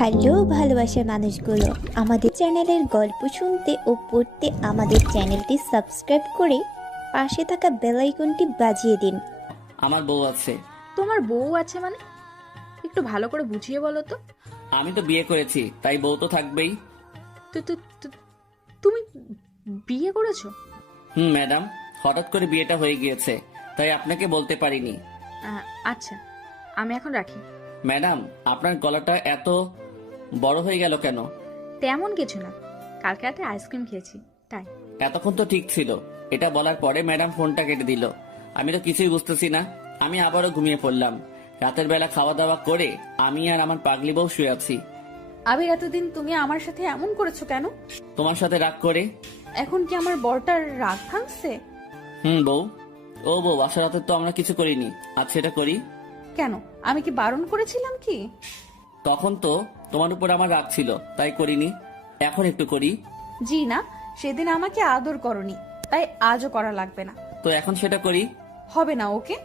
Hello ভালোবাসার মানুষগুলো, আমাদের চ্যানেলের গল্প শুনতে ও পড়তে আমাদের চ্যানেলটি সাবস্ক্রাইব করে পাশে থাকা বেল আইকনটি বাজিয়ে দিন। আমার বউ আছে। তোমার বউ আছে মানে? একটু ভালো করে বুঝিয়ে বলো তো। আমি তো বিয়ে করেছি, তাই বউ তো থাকবেই। তুমি বিয়ে করেছো? ম্যাডাম, হঠাৎ করে বিয়েটা হয়ে গিয়েছে, তাই আপনাকে বলতে পারিনি। আচ্ছা, আমি এখন রাখি। ম্যাডাম, আপনার গলাটা এত বড় হয়ে গেল কেন? তেমন কিছু না, কালকে রাতে আইসক্রিম খেয়েছি তাই। এতক্ষণ তো ঠিক ছিল। এটা বলার পরে ম্যাডাম ফোনটা কেটে দিল। আমি তো কিছুই বুঝতেছি না। আমি আবারও ঘুমিয়ে পড়লাম। রাতের বেলা খাওয়া দাওয়া করে আমি আর আমার পাগলি বউ শুয়ে আছি। আবির, এতদিন তুমি আমার সাথে এমন করেছো কেন? তোমার সাথে রাগ করে। এখন কি আমার বরটার রাগ ভাঙছে? বউ। ও বউ, আসার রাতে তো আমরা কিছু করিনি, আজ সেটা করি। কেন, আমি কি বারণ করেছিলাম কি? তখন তো তোমার উপর আমার রাগ ছিল, তাই করিনি। এখন একটু করি। জি না, সেদিন আমাকে আদর করনি, তাই আজও করা লাগবে না। তো এখন সেটা করি। হবে না, ওকে?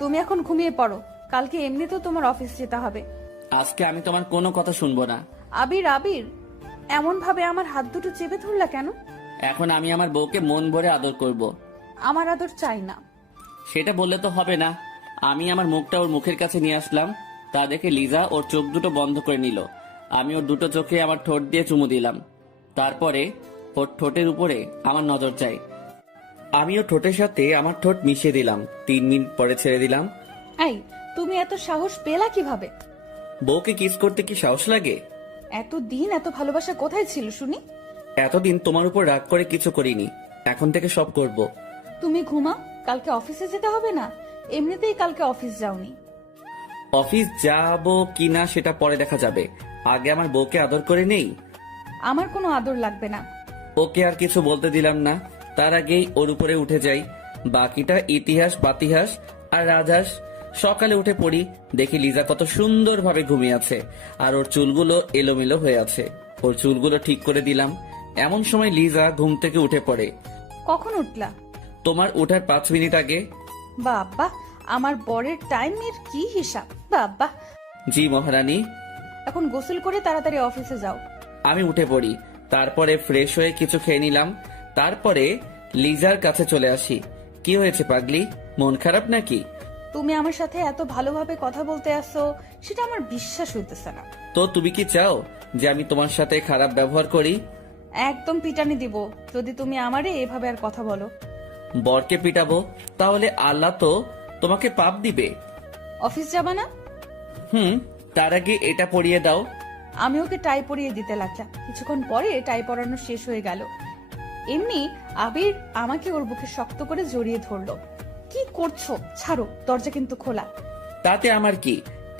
তুমি এখন ঘুমিয়ে পড়ো, কালকে এমনিতেও তোমার অফিস যেতে হবে। আজকে আমি তোমার কোনো কথা শুনবো না। আবির, আবির, এমন ভাবে আমার হাত দুটো চেপে ধরলা কেন? এখন আমি আমার বউকে মন ভরে আদর করব। আমার আদর চাই না। সেটা বললে তো হবে না। আমি আমার মুখটা ওর মুখের কাছে নিয়ে আসলাম, তা দেখে লিজা ওর চোখ দুটো বন্ধ করে নিল। আমি ওর দুটো চোখে আমার ঠোঁট দিয়ে চুমু দিলাম। তারপরে ওর ঠোঁটের উপরে আমার নজর যায়। আমি ওর ঠোঁটের সাথে আমার ঠোঁট মিশিয়ে দিলাম। 3 মিনিট পরে ছেড়ে দিলাম। এই, তুমি এত সাহস পেলা কিভাবে? বউকে কিস করতে কি সাহস লাগে? এতদিন এত ভালোবাসা কোথায় ছিল শুনি? এতদিন তোমার উপর রাগ করে কিছু করিনি, এখন থেকে সব করব। তুমি ঘুমাও, কালকে অফিসে যেতে হবে না? এমনিতেই কালকে অফিস যাওনি। অফিস যাব কিনা সেটা পরে দেখা যাবে, আগে আমার বউকে আদর করে নেই। আমার কোনো আদর লাগবে না। ওকে আর কিছু বলতে দিলাম না, তার আগেই ওর উপরে উঠে যাই। বাকিটা ইতিহাস বাতিহাস আর রাজহাঁস। সকালে উঠে পড়ি, দেখি লিজা কত সুন্দরভাবে ঘুমিয়ে আছে, আর ওর চুলগুলো এলোমেলো হয়ে আছে। ওর চুলগুলো ঠিক করে দিলাম। এমন সময় লিজা ঘুম থেকে উঠে পড়ে। কখন উঠলা? তোমার ওঠার 5 মিনিট আগে। বাবা, আমার বরের টাইমের কি হিসাব! বাবা, জি মহারানী। এখন গোসল করে তাড়াতাড়ি অফিসে যাও। আমি উঠে পড়ি, তারপরে ফ্রেশ হয়ে কিছু খেয়ে নিলাম। তারপরে লিজার কাছে চলে আসি। কি হয়েছে পাগলি, মন খারাপ নাকি? তুমি আমার সাথে এত ভালোভাবে কথা বলতে আসো, সেটা আমার বিশ্বাস হইতেছে না। তো তুমি কি চাও যে আমি তোমার সাথে খারাপ ব্যবহার করি? একদম পিটানি দিব যদি তুমি আমারে এভাবে আর কথা বলো। বরকে পিটাবো? তাহলে আল্লাহ তো তোমাকে পাপ দিবে। অফিস যাবা না? তার আগে এটা পরিয়ে দাও। আমি ওকে টাই পরিয়ে দিতে লাগলাম, কিছুক্ষণ পরে টাই পরানো শেষ হয়ে গেল। এমনি আবির আমাকে ওর বুকে শক্ত করে জড়িয়ে ধরলো। কি করছো? ছাড়ো, দরজা কিন্তু খোলা। তাতে আমার কি,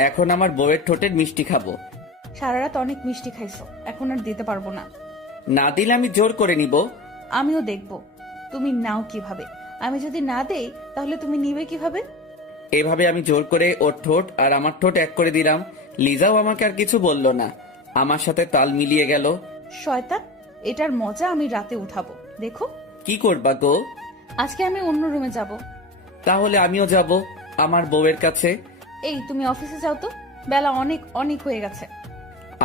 এখন আমার বউয়ের ঠোঁটের মিষ্টি খাবো। সারা রাত অনেক মিষ্টি খাইছো, এখন আর দিতে পারবো না। না দিলে আমি জোর করে নিব। আমিও দেখবো তুমি নাও কিভাবে। আমি যদি না দেই তাহলে তুমি নিবে কিভাবে? এভাবে আমি জোর করে ওর ঠোঁট আর আমার ঠোঁট এক করে দিলাম। লিজাও আমাকে আর কিছু বলল না, আমার সাথে তাল মিলিয়ে গেল। শয়তান, এটার মজা আমি রাতে উঠাবো, দেখো। কি করবা গো? আজকে আমি অন্য রুমে যাব। তাহলে আমিও যাব আমার বউয়ের কাছে। এই, তুমি অফিসে যাও তো, বেলা অনেক অনেক হয়ে গেছে।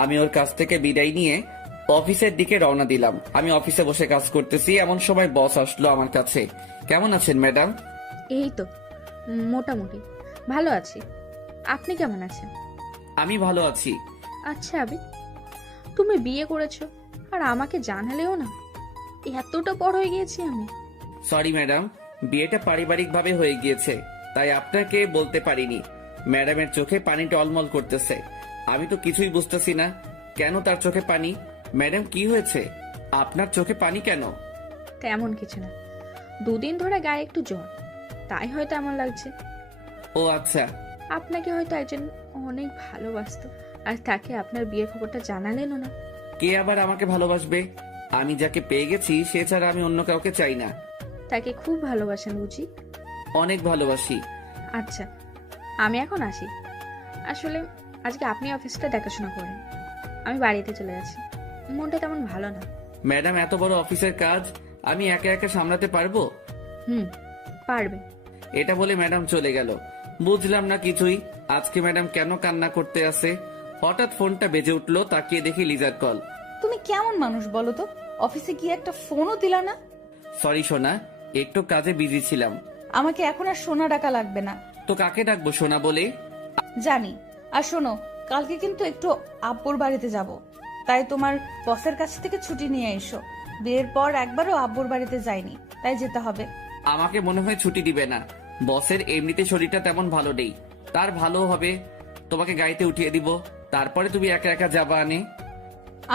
আমি ওর কাছ থেকে বিদায় নিয়ে অফিসের দিকে রওনা দিলাম। আমি অফিসে বসে কাজ করতেছি, এমন সময় বস আসলো আমার কাছে। কেমন আছেন ম্যাডাম? এই তো মোটামুটি ভালো আছি। আপনি কেমন আছেন? আমি ভালো আছি। আচ্ছা আবি, তুমি বিয়ে করেছো আর আমাকে জানালেও না? এতটা বড় হয়ে গিয়েছি আমি। সরি ম্যাডাম, বিয়েটা পারিবারিক ভাবে হয়ে গিয়েছে, তাই আপনাকে বলতে পারিনি। ম্যাডামের চোখে পানি টলমল করতেছে। আমি তো কিছুই বুঝতেছি না, কেন তার চোখে পানি? ম্যাডাম কি হয়েছে, আপনার চোখে পানি কেন? তেমন কিছু না, 2 দিন ধরে গায়ে একটু জ্বর, তাই হয়তো এমন লাগছে। ও আচ্ছা। আপনাকে হয়তো একজন অনেক ভালোবাসতো, আর তাকে আপনার বিয়ের খবরটা জানালেনও না। কে আবার আমাকে ভালোবাসবে? আমি যাকে পেয়ে গেছি সে ছাড়া আমি অন্য কাউকে চাই না। তাকে খুব ভালোবাসেন বুঝি? অনেক ভালোবাসি। আচ্ছা, আমি এখন আসি। আসলে আজকে আপনি অফিসটা দেখাশোনা করেন, আমি বাড়িতে চলে যাচ্ছি। মনটা তেমন ভালো না। ম্যাডাম, এত বড় অফিসের কাজ আমি একা একা সামলাতে পারবো? পারবে। এটা বলে ম্যাডাম চলে গেল। বুঝলাম না কিছুই, আজকে ম্যাডাম কেন কান্না করতে আসে। হঠাৎ ফোনটা বেজে উঠলো, তাকিয়ে দেখি লিজার কল। তুমি কেমন মানুষ বলো তো? অফিসে গিয়ে একটা ফোনও দিলা না। সরি সোনা, একটু কাজে বিজি ছিলাম। আমাকে এখন আর সোনা ডাকা লাগবে না। তো কাকে ডাকবো সোনা বলে? জানি। আর শোনো, কালকে কিন্তু একটু আব্বুর বাড়িতে যাব, তাই তোমার বসের কাছ থেকে ছুটি নিয়ে এসো। বিয়ের পর একবারও আব্বুর বাড়িতে যাইনি, তাই যেতে হবে। আমাকে মনে হয় ছুটি দিবে না। বসের এমনিতে শরীরটা তেমন ভালো নেই, তার ভালো হবে তোমাকে গাড়িতে উঠিয়ে দিব, তারপরে তুমি একা একা যাবা আনে।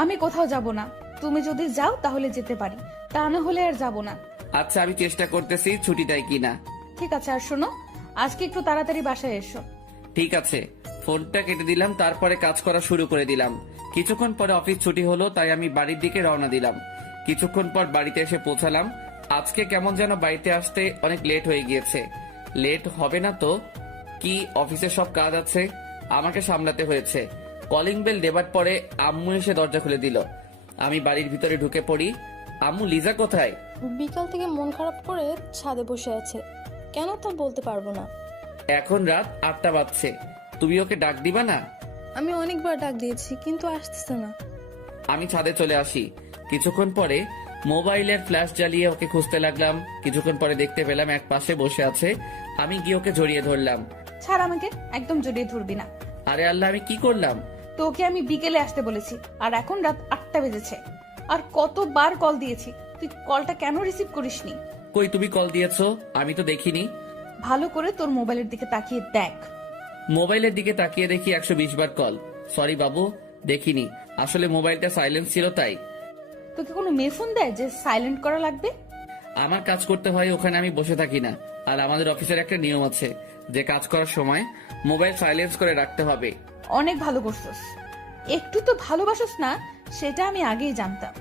আমি কোথাও যাব না। তুমি যদি যাও তাহলে যেতে পারি, তা না হলে আর যাব না। আচ্ছা, আমি চেষ্টা করতেছি ছুটি দেয় কিনা। ঠিক আছে। আর শোনো, আজকে একটু তাড়াতাড়ি বাসায় এসো। ঠিক আছে। ফোনটা কেটে দিলাম, তারপরে কাজ করা শুরু করে দিলাম। কিছুক্ষণ পরে অফিস ছুটি হলো, তাই আমি বাড়ির দিকে রওনা দিলাম। কিছুক্ষণ পর বাড়িতে এসে পৌঁছালাম। আজকে কেমন যেন বাড়িতে আসতে অনেক লেট হয়ে গিয়েছে। লেট হবে না তো কি, অফিসের সব কাজ আছে, আমাকে সামলাতে হয়েছে। কলিং বেল দেবার পরে আম্মু এসে দরজা খুলে দিল। আমি বাড়ির ভিতরে ঢুকে পড়ি। আম্মু, লিজা কোথায়? বিকাল থেকে মন খারাপ করে ছাদে বসে আছে, কেন তা বলতে পারবো না। এখন রাত 8টা বাজছে, তুমি ওকে ডাক দিবা না? আমি অনেকবার ডাক দিয়েছি কিন্তু আসতেছে না। আমি ছাদে চলে আসি। কিছুক্ষণ পরে মোবাইলের ফ্ল্যাশ জ্বালিয়ে ওকে খুঁজতে লাগলাম। কিছুক্ষণ পরে দেখতে পেলাম এক পাশে বসে আছে। আমি গিয়ে ওকে জড়িয়ে ধরলাম। ছাড় আমাকে, একদম জড়িয়ে ধরবি না। আরে আল্লাহ, আমি কি করলাম? তোকে আমি বিকেলে আসতে বলেছি, আর এখন রাত 8টা বেজেছে। আর কতবার কল দিয়েছি, তুই কলটা কেন রিসিভ করিসনি? কই, তুমি কল দিয়েছো? আমি তো দেখিনি। ভালো করে তোর মোবাইলের দিকে তাকিয়ে দেখ। মোবাইলের দিকে তাকিয়ে দেখি 120 বার কল। সরি বাবু, দেখিনি, আসলে মোবাইলটা সাইলেন্স ছিল তাই। তোকে কোনো মেয়ে ফোন দেয় যে সাইলেন্ট করা লাগবে? আমার কাজ করতে হয়, ওখানে আমি বসে থাকি না। আর আমাদের অফিসের একটা নিয়ম আছে যে কাজ করার সময় মোবাইল সাইলেন্স করে রাখতে হবে। অনেক ভালো করছস। একটু তো ভালোবাসস না, সেটা আমি আগেই জানতাম।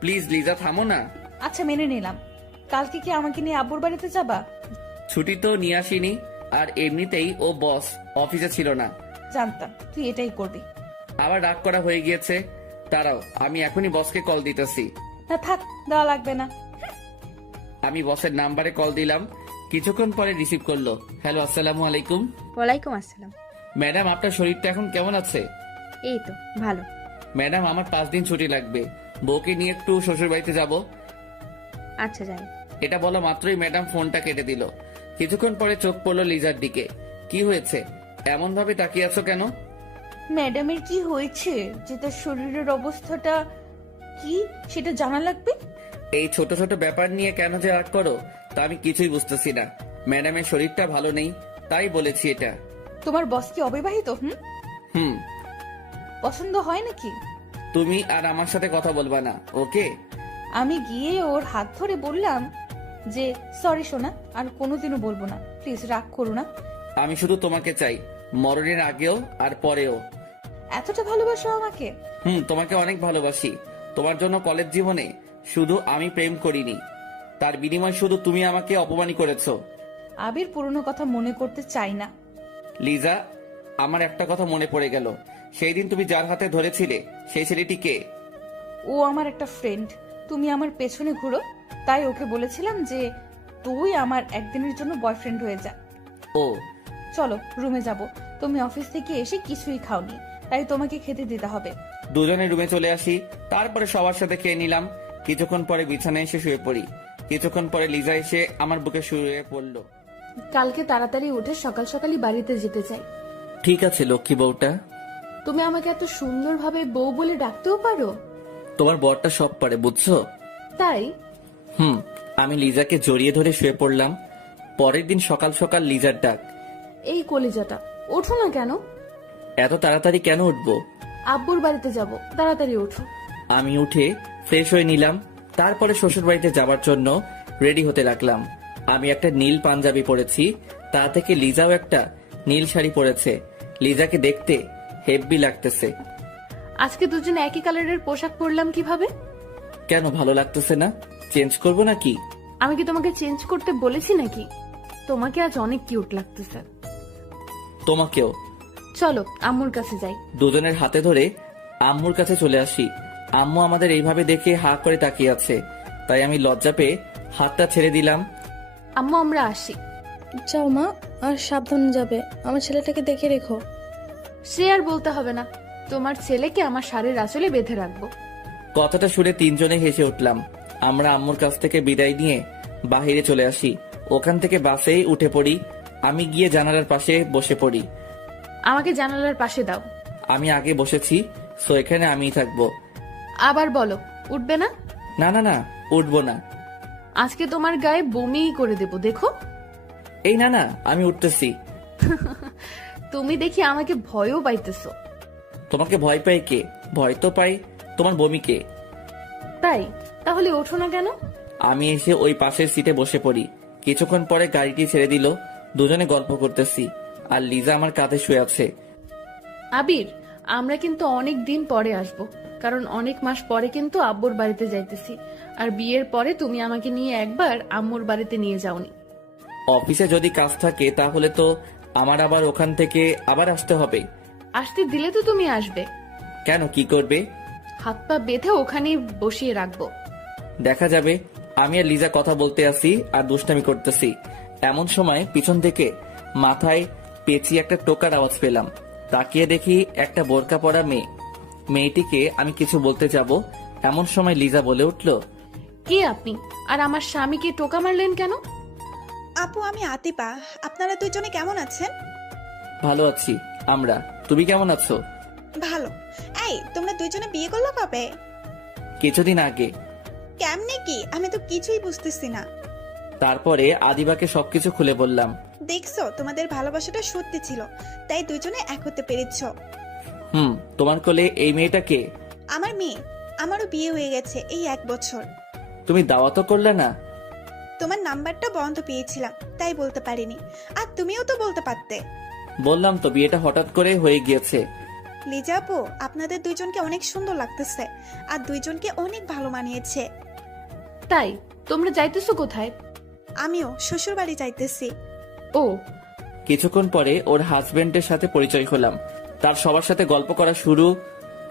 প্লিজ লিজা, থামো না। আচ্ছা, মেনে নিলাম। কালকে কি আমাকে নিয়ে আব্বুর বাড়িতে যাবা? ছুটি তো নিয়ে আসিনি, আর এমনিতেই ও বস অফিসে ছিল না। জানতাম তুই এটাই করবি। আবার রাগ করা হয়ে গিয়েছে। দাঁড়াও, আমি এখনই বসকে কল দিতেছি। না থাক, দেওয়া লাগবে না। আমি বসের নাম্বারে কল দিলাম। কিছুক্ষণ পরে রিসিভ করলো। হ্যালো, আসসালামু আলাইকুম। ওয়ালাইকুম আসসালাম। ম্যাডাম, আপনার শরীরটা এখন কেমন আছে? এই তো ভালো। ম্যাডাম, আমার 5 দিন ছুটি লাগবে, বউকে নিয়ে একটু শ্বশুর বাড়িতে যাব। আচ্ছা যাই। এটা বলা মাত্রই ম্যাডাম ফোনটা কেটে দিল। কিছুক্ষণ পরে চোখ পড়লো লিজার দিকে। কি হয়েছে, এমন ভাবে তাকিয়ে আছো কেন? ম্যাডামের কি হয়েছে, যে তার শরীরের অবস্থাটা কি সেটা জানা লাগবে? এই ছোট ছোট ব্যাপার নিয়ে কেন যে রাগ করো, তা আমি কিছুই বুঝতেছি না। ম্যাডামের শরীরটা ভালো নেই, তাই বলেছি এটা। তোমার বস কি অবিবাহিত? হুম। পছন্দ হয় নাকি? তুমি আর আমার সাথে কথা বলবা না, ওকে? আমি গিয়ে ওর হাত ধরে বললাম যে সরি সোনা, আর কোনোদিনও বলবো না, প্লিজ রাগ করো না। আমি শুধু তোমাকে চাই, মরণের আগেও আর পরেও। এতটা ভালোবাসো আমাকে? তোমাকে অনেক ভালোবাসি। তোমার জন্য কলেজ জীবনে শুধু আমি প্রেম করিনি, তার বিনিময় শুধু তুমি আমাকে অপমানই করেছো। আবির পুরনো কথা মনে করতে চাই না। লিজা, আমার একটা কথা মনে পড়ে গেল। সেই দিন তুমি যার হাতে ধরেছিলে, সেই ছেলেটি কে? ও আমার একটা ফ্রেন্ড। তুমি আমার পেছনে ঘুরো, তাই ওকে বলেছিলাম যে তুই আমার একদিনের জন্য বয়ফ্রেন্ড হয়ে যা। ও, চলো রুমে যাব। তুমি অফিস থেকে এসে কিছুই খাওনি, তাই তোমাকে খেতে দিতে হবে। দুজনে রুমে চলে আসি, তারপরে সবার সাথে খেয়ে নিলাম। কিছুক্ষণ পরে বিছানায় এসে শুয়ে পড়ি। কিছুক্ষণ পরে লিজা এসে আমার বুকে শুয়ে পড়লো। কালকে তাড়াতাড়ি উঠে সকাল সকালই বাড়িতে যেতে চাই। ঠিক আছে লক্ষ্মী বউটা। তুমি আমাকে এত সুন্দরভাবে বউ বলে ডাকতেও পারো? তোমার বরটা সব পারে, বুঝছো? তাই? আমি লিজাকে জড়িয়ে ধরে শুয়ে পড়লাম। পরের দিন সকাল সকাল লিজার ডাক। এই কলিজাটা, ওঠো না কেন? এত তাড়াতাড়ি কেন উঠবো? আব্বুর বাড়িতে যাব, তাড়াতাড়ি ওঠো। আমি উঠে ফ্রেশ হয়ে নিলাম, তারপরে শ্বশুর বাড়িতে যাবার জন্য রেডি হতে লাগলাম। আমি একটা নীল পাঞ্জাবি পরেছি, তা থেকে লিজাও একটা নীল শাড়ি পরেছে। লিজাকে দেখতে হেব্বি লাগতেছে। আজকে দুজনে একই কালারের পোশাক পরলাম কিভাবে? কেন, ভালো লাগতেছে না? চেঞ্জ করব নাকি? আমি কি তোমাকে চেঞ্জ করতে বলেছি নাকি? তোমাকে আজ অনেক কিউট লাগতেছে। তোমাকেও। চলো আম্মুর কাছে যাই। দুজনের হাতে ধরে আম্মুর কাছে চলে আসি। আম্মু আমাদের এইভাবে দেখে হা করে তাকিয়ে আছে, তাই আমি লজ্জা পেয়ে হাতটা ছেড়ে দিলাম। আম্মু আমরা আসি। যাও মা, আর সাবধানে যাবে, আমার ছেলেটাকে দেখে রেখো। সে আর বলতে হবে না, তোমার ছেলেকে আমার শাড়ির আঁচলে বেঁধে রাখবো। কথাটা শুনে তিনজনে হেসে উঠলাম। আমরা আম্মুর কাছ থেকে বিদায় নিয়ে বাহিরে চলে আসি। ওখান থেকে বাসেই উঠে পড়ি। আমি গিয়ে জানালার পাশে বসে পড়ি। আমাকে জানালার পাশে দাও। আমি আগে বসেছি, সো এখানে আমিই থাকবো। আবার বলো, উঠবে না? না না না, উঠবো না। আজকে তোমার গায়ে বমিই করে দেব, দেখো। এই না না, আমি উঠতেছি। তুমি দেখি আমাকে ভয়ও পাইতেছো। তোমাকে ভয় পাই কে? ভয় তো পাই তোমার বমিকে। তাই? তাহলে ওঠো না কেন? আমি এসে ওই পাশের সিটে বসে পড়ি। কিছুক্ষণ পরে গাড়িটি ছেড়ে দিল। দুজনে গল্প করতেছি, আর লিজা আমার কাঁধে শুয়ে আছে। আবির, আমরা কিন্তু অনেক দিন পরে আসব, কারণ অনেক মাস পরে কিন্তু আব্বুর বাড়িতে যাইতেছি। আর বিয়ের পরে তুমি আমাকে নিয়ে একবার আম্মুর বাড়িতে নিয়ে যাওনি। অফিসে যদি কাজ থাকে তাহলে তো আমার আবার ওখান থেকে আবার আসতে হবে। আসতে দিলে তো তুমি আসবে। কেন, কি করবে? হাত পা বেঁধে ওখানেই বসিয়ে রাখবো। দেখা যাবে। আমি আর লিজা কথা বলতে আসি আর দুষ্টামি করতেছি। এমন সময় পিছন থেকে মাথায় পেঁচিয়ে একটা টোকার আওয়াজ পেলাম। তাকিয়ে দেখি একটা বোরকা পরা মেয়ে। মেয়েটিকে আমি কিছু বলতে যাব, এমন সময় লিজা বলে উঠল, কে আপনি? আর আমার স্বামীকে টোকা মারলেন কেন? আপু, আমি আতিপা। আপনারা দুইজনে কেমন আছেন? ভালো আছি আমরা, তুমি কেমন আছো? ভালো। এই, তোমরা দুইজনে বিয়ে করলো কবে? কিছুদিন আগে। কেমনে কি? আমি তো কিছুই বুঝতেছি না। তারপরে আদিবাকে সবকিছু খুলে বললাম। দেখছো, তোমাদের ভালোবাসাটা সত্যি ছিল, তাই দুইজনে এক হতে পেরেছো। তোমার কোলে এই মেয়েটা কে? আমার মেয়ে। আমারও বিয়ে হয়ে গেছে এই 1 বছর। তুমি দাওয়াতও করলে না? তোমার নাম্বারটা বন্ধ পেয়েছিলাম, তাই বলতে পারিনি। আর তুমিও তো বলতে পারতে। বললাম তো, বিয়েটা হঠাৎ করে হয়ে গিয়েছে। লিজা আপু, আপনাদের দুইজনকে অনেক সুন্দর লাগতেছে, আর দুইজনকে অনেক ভালো মানিয়েছে। তাই? তোমরা যাইতেছো কোথায়? আমিও শ্বশুর বাড়ি যাইতেছি। ও, কিছুক্ষণ পরে ওর হাজবেন্ডের সাথে পরিচয় হলাম। তার সবার সাথে গল্প করা শুরু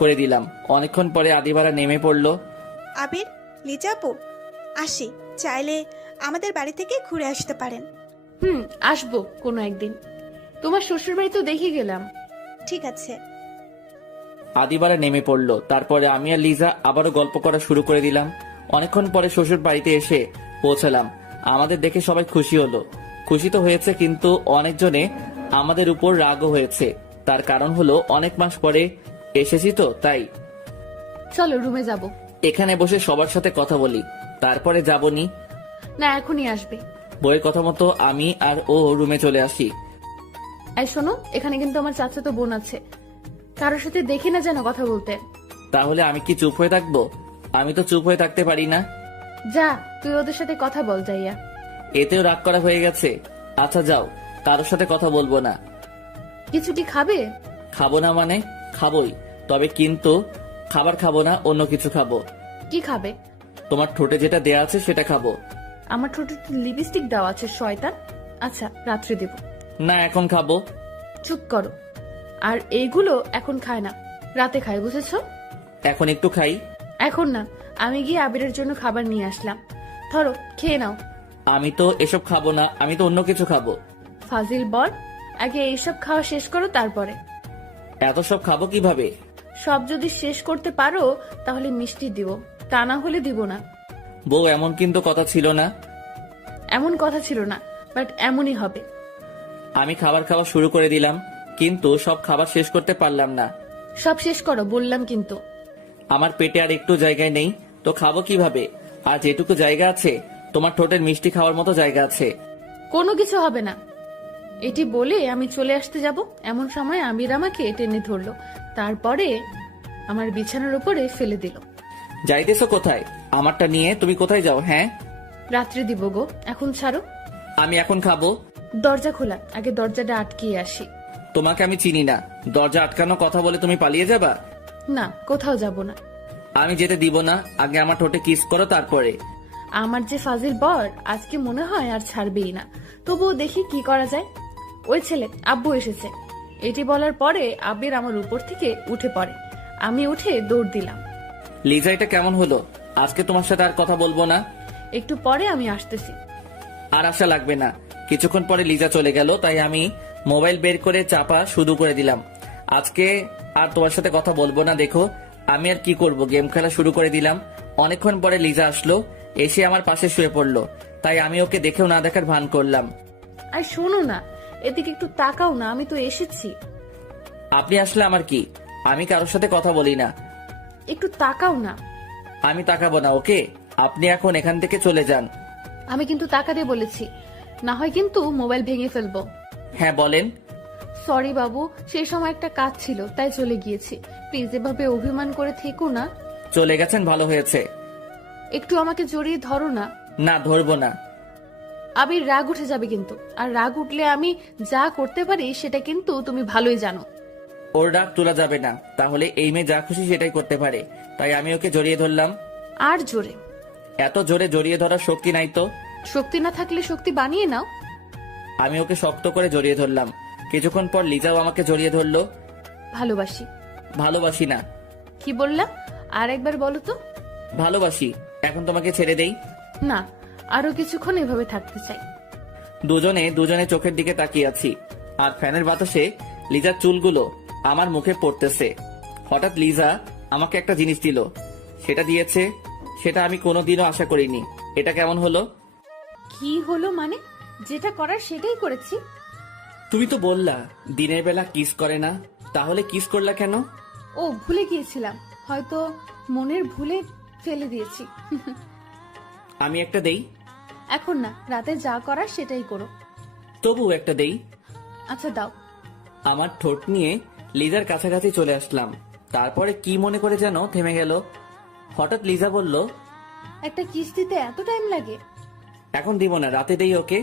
করে দিলাম। অনেকক্ষণ পরে আদিবারা নেমে পড়লো। আবির, লিজা আপু, আসি। চাইলে আমাদের বাড়ি থেকে ঘুরে আসতে পারেন। আসবো কোনো একদিন। তোমার শ্বশুর বাড়ি তো দেখে গেলাম। ঠিক আছে। আদিবারা নেমে পড়লো। তারপরে আমি আর লিজা আবারও গল্প করা শুরু করে দিলাম। অনেকক্ষণ পরে শ্বশুর বাড়িতে এসে পৌঁছালাম। আমাদের দেখে সবাই খুশি হলো। খুশি তো হয়েছে, কিন্তু অনেকজনে আমাদের উপর রাগও হয়েছে। তার কারণ হলো অনেক মাস পরে এসেছি তো, তাই। চলো রুমে যাব। এখানে বসে সবার সাথে কথা বলি, তারপরে যাবনি। না, এখনই আসবে। বইয়ের কথা মতো আমি আর ও রুমে চলে আসি। এই শোনো, এখানে কিন্তু আমার চাচাতো বোন আছে, কারোর সাথে দেখি না যেন কথা বলতে। তাহলে আমি কি চুপ হয়ে থাকবো? আমি তো চুপ হয়ে থাকতে পারি না। যা, তুই ওদের সাথে কথা বল যাইয়া। এতেও রাগ করা হয়ে গেছে। আচ্ছা যাও, কারোর সাথে কথা বলবো না। কিছু কি খাবে? খাবো না মানে? খাবোই, তবে কিন্তু খাবার খাবো না, অন্য কিছু খাবো। কি খাবে? তোমার ঠোঁটে যেটা দেয়া আছে সেটা খাবো। আমার ঠোঁটে লিপস্টিক দেওয়া আছে, শয়তান। আচ্ছা, রাত্রে দেব। না, এখন খাবো। চুপ করো। আর এইগুলো এখন খায় না, রাতে খায়, বুঝেছো? এখন একটু খাই। এখন না, আমি গিয়ে আবিরের জন্য খাবার নিয়ে আসলাম। ধরো, খেয়ে নাও। আমি তো এসব খাবো না, আমি তো অন্য কিছু খাবো। ফাজিল বল, আগে এইসব খাওয়া শেষ করো, তারপরে। এত সব খাবো কিভাবে? সব যদি শেষ করতে পারো তাহলে মিষ্টি দিব, তা না হলে দিব না। বউ, এমন কিন্তু কথা ছিল না। এমন কথা ছিল না, বাট এমনই হবে। আমি খাবার খাওয়া শুরু করে দিলাম, কিন্তু সব খাবার শেষ করতে পারলাম না। সব শেষ করো বললাম কিন্তু। আমার পেটে আর একটু জায়গায় নেই, তো খাবো কিভাবে? আর যেটুকু জায়গা আছে তোমার ঠোঁটের মিষ্টি খাওয়ার মতো জায়গা আছে। কোনো কিছু হবে না। এটি বলে আমি চলে আসতে যাব, এমন সময় আমির আমাকে টেনে ধরলো, তারপরে আমার বিছানার উপরে ফেলে দিল। যাইতেছো কোথায়? আমারটা নিয়ে তুমি কোথায় যাও? হ্যাঁ, রাত্রে দিব গো, এখন ছাড়ো। আমি এখন খাবো। দরজা খোলা, আগে দরজাটা আটকিয়ে আসি। তোমাকে আমি চিনি না, দরজা আটকানো কথা বলে তুমি পালিয়ে যাবা? না, কোথাও যাব না। আমি যেতে দিব না, আগে আমার ঠোঁটে কিস করো, তারপরে। আমার যে ফাজিল বর, আজকে মনে হয় আর ছাড়বেই না। তবুও দেখি কি করা যায়। ওই ছেলে, আব্বু এসেছে। এটি বলার পরে আবির আমার উপর থেকে উঠে পড়ে। আমি উঠে দৌড় দিলাম। লিজা, এটা কেমন হলো? আজকে তোমার সাথে আর কথা বলবো না। একটু পরে আমি আসতেছি। আর আশা লাগবে না। কিছুক্ষণ পরে লিজা চলে গেল, তাই আমি মোবাইল বের করে চাপা শুরু করে দিলাম। আজকে আর তোমার সাথে কথা বলবো না। দেখো আমি আর কি করব, গেম খেলা শুরু করে দিলাম। অনেকক্ষণ পরে লিজা আসলো, এসে আমার পাশে শুয়ে পড়লো। তাই আমি ওকে দেখেও না দেখার ভান করলাম। আর শোনো না, এদিকে একটু তাকাও না, আমি তো এসেছি। আপনি আসলে আমার কি? আমি কারোর সাথে কথা বলি না। একটু তাকাও না। আমি তাকাবো না, ওকে? আপনি এখন এখান থেকে চলে যান। আমি কিন্তু তাকাতে বলেছি, না হয় কিন্তু মোবাইল ভেঙে ফেলবো। হ্যাঁ বলেন। সরি বাবু, সেই সময় একটা কাজ ছিল তাই চলে গিয়েছি। প্লিজ এভাবে অভিমান করে থেকো না। চলে গেছেন, ভালো হয়েছে। একটু আমাকে জড়িয়ে ধরো না। না, ধরবো না। আবির রাগ উঠে যাবে কিন্তু, আর রাগ উঠলে আমি যা করতে পারি সেটা কিন্তু তুমি ভালোই জানো। ওর রাগ তোলা যাবে না, তাহলে এই মেয়ে যা খুশি সেটাই করতে পারে। তাই আমি ওকে জড়িয়ে ধরলাম। আর জোরে। এত জোরে জড়িয়ে ধরার শক্তি নাই তো। শক্তি না থাকলে শক্তি বানিয়ে নাও। আমি ওকে শক্ত করে জড়িয়ে ধরলাম। কিছুক্ষণ পর লিজাও আমাকে জড়িয়ে ধরলো। ভালোবাসি। ভালোবাসি না। কি বললাম? আর একবার বলো তো। ভালোবাসি। এখন তোমাকে ছেড়ে দেই? না, আরো কিছুক্ষণ এভাবে থাকতে চাই। দুজনে চোখের দিকে তাকিয়ে আছি, আর ফ্যানের বাতাসে লিজার চুলগুলো আমার মুখে পড়তেছে। হঠাৎ লিজা আমাকে একটা জিনিস দিল। সেটা দিয়েছে, সেটা আমি কোনোদিনও আশা করিনি। এটা কেমন হলো? কি হলো মানে? যেটা করার সেটাই করেছি। তুমি তো বললা দিনের বেলা কিস করে না, তাহলে কিস করলা কেন? ও, ভুলে গিয়েছিলাম, হয়তো মনের ভুলে ফেলে দিয়েছি। আমি একটা দেই? এখন না, রাতে যা করার সেটাই করো। তবু একটা দেই। আচ্ছা দাও। আমার ঠোঁট নিয়ে লিজার কাছাকাছি চলে আসলাম। তারপরে কি মনে করে যেন থেমে গেল। হঠাৎ লিজা বলল, একটা কিস দিতে এত টাইম লাগে? এখন দিব না, রাতে দেই ওকে।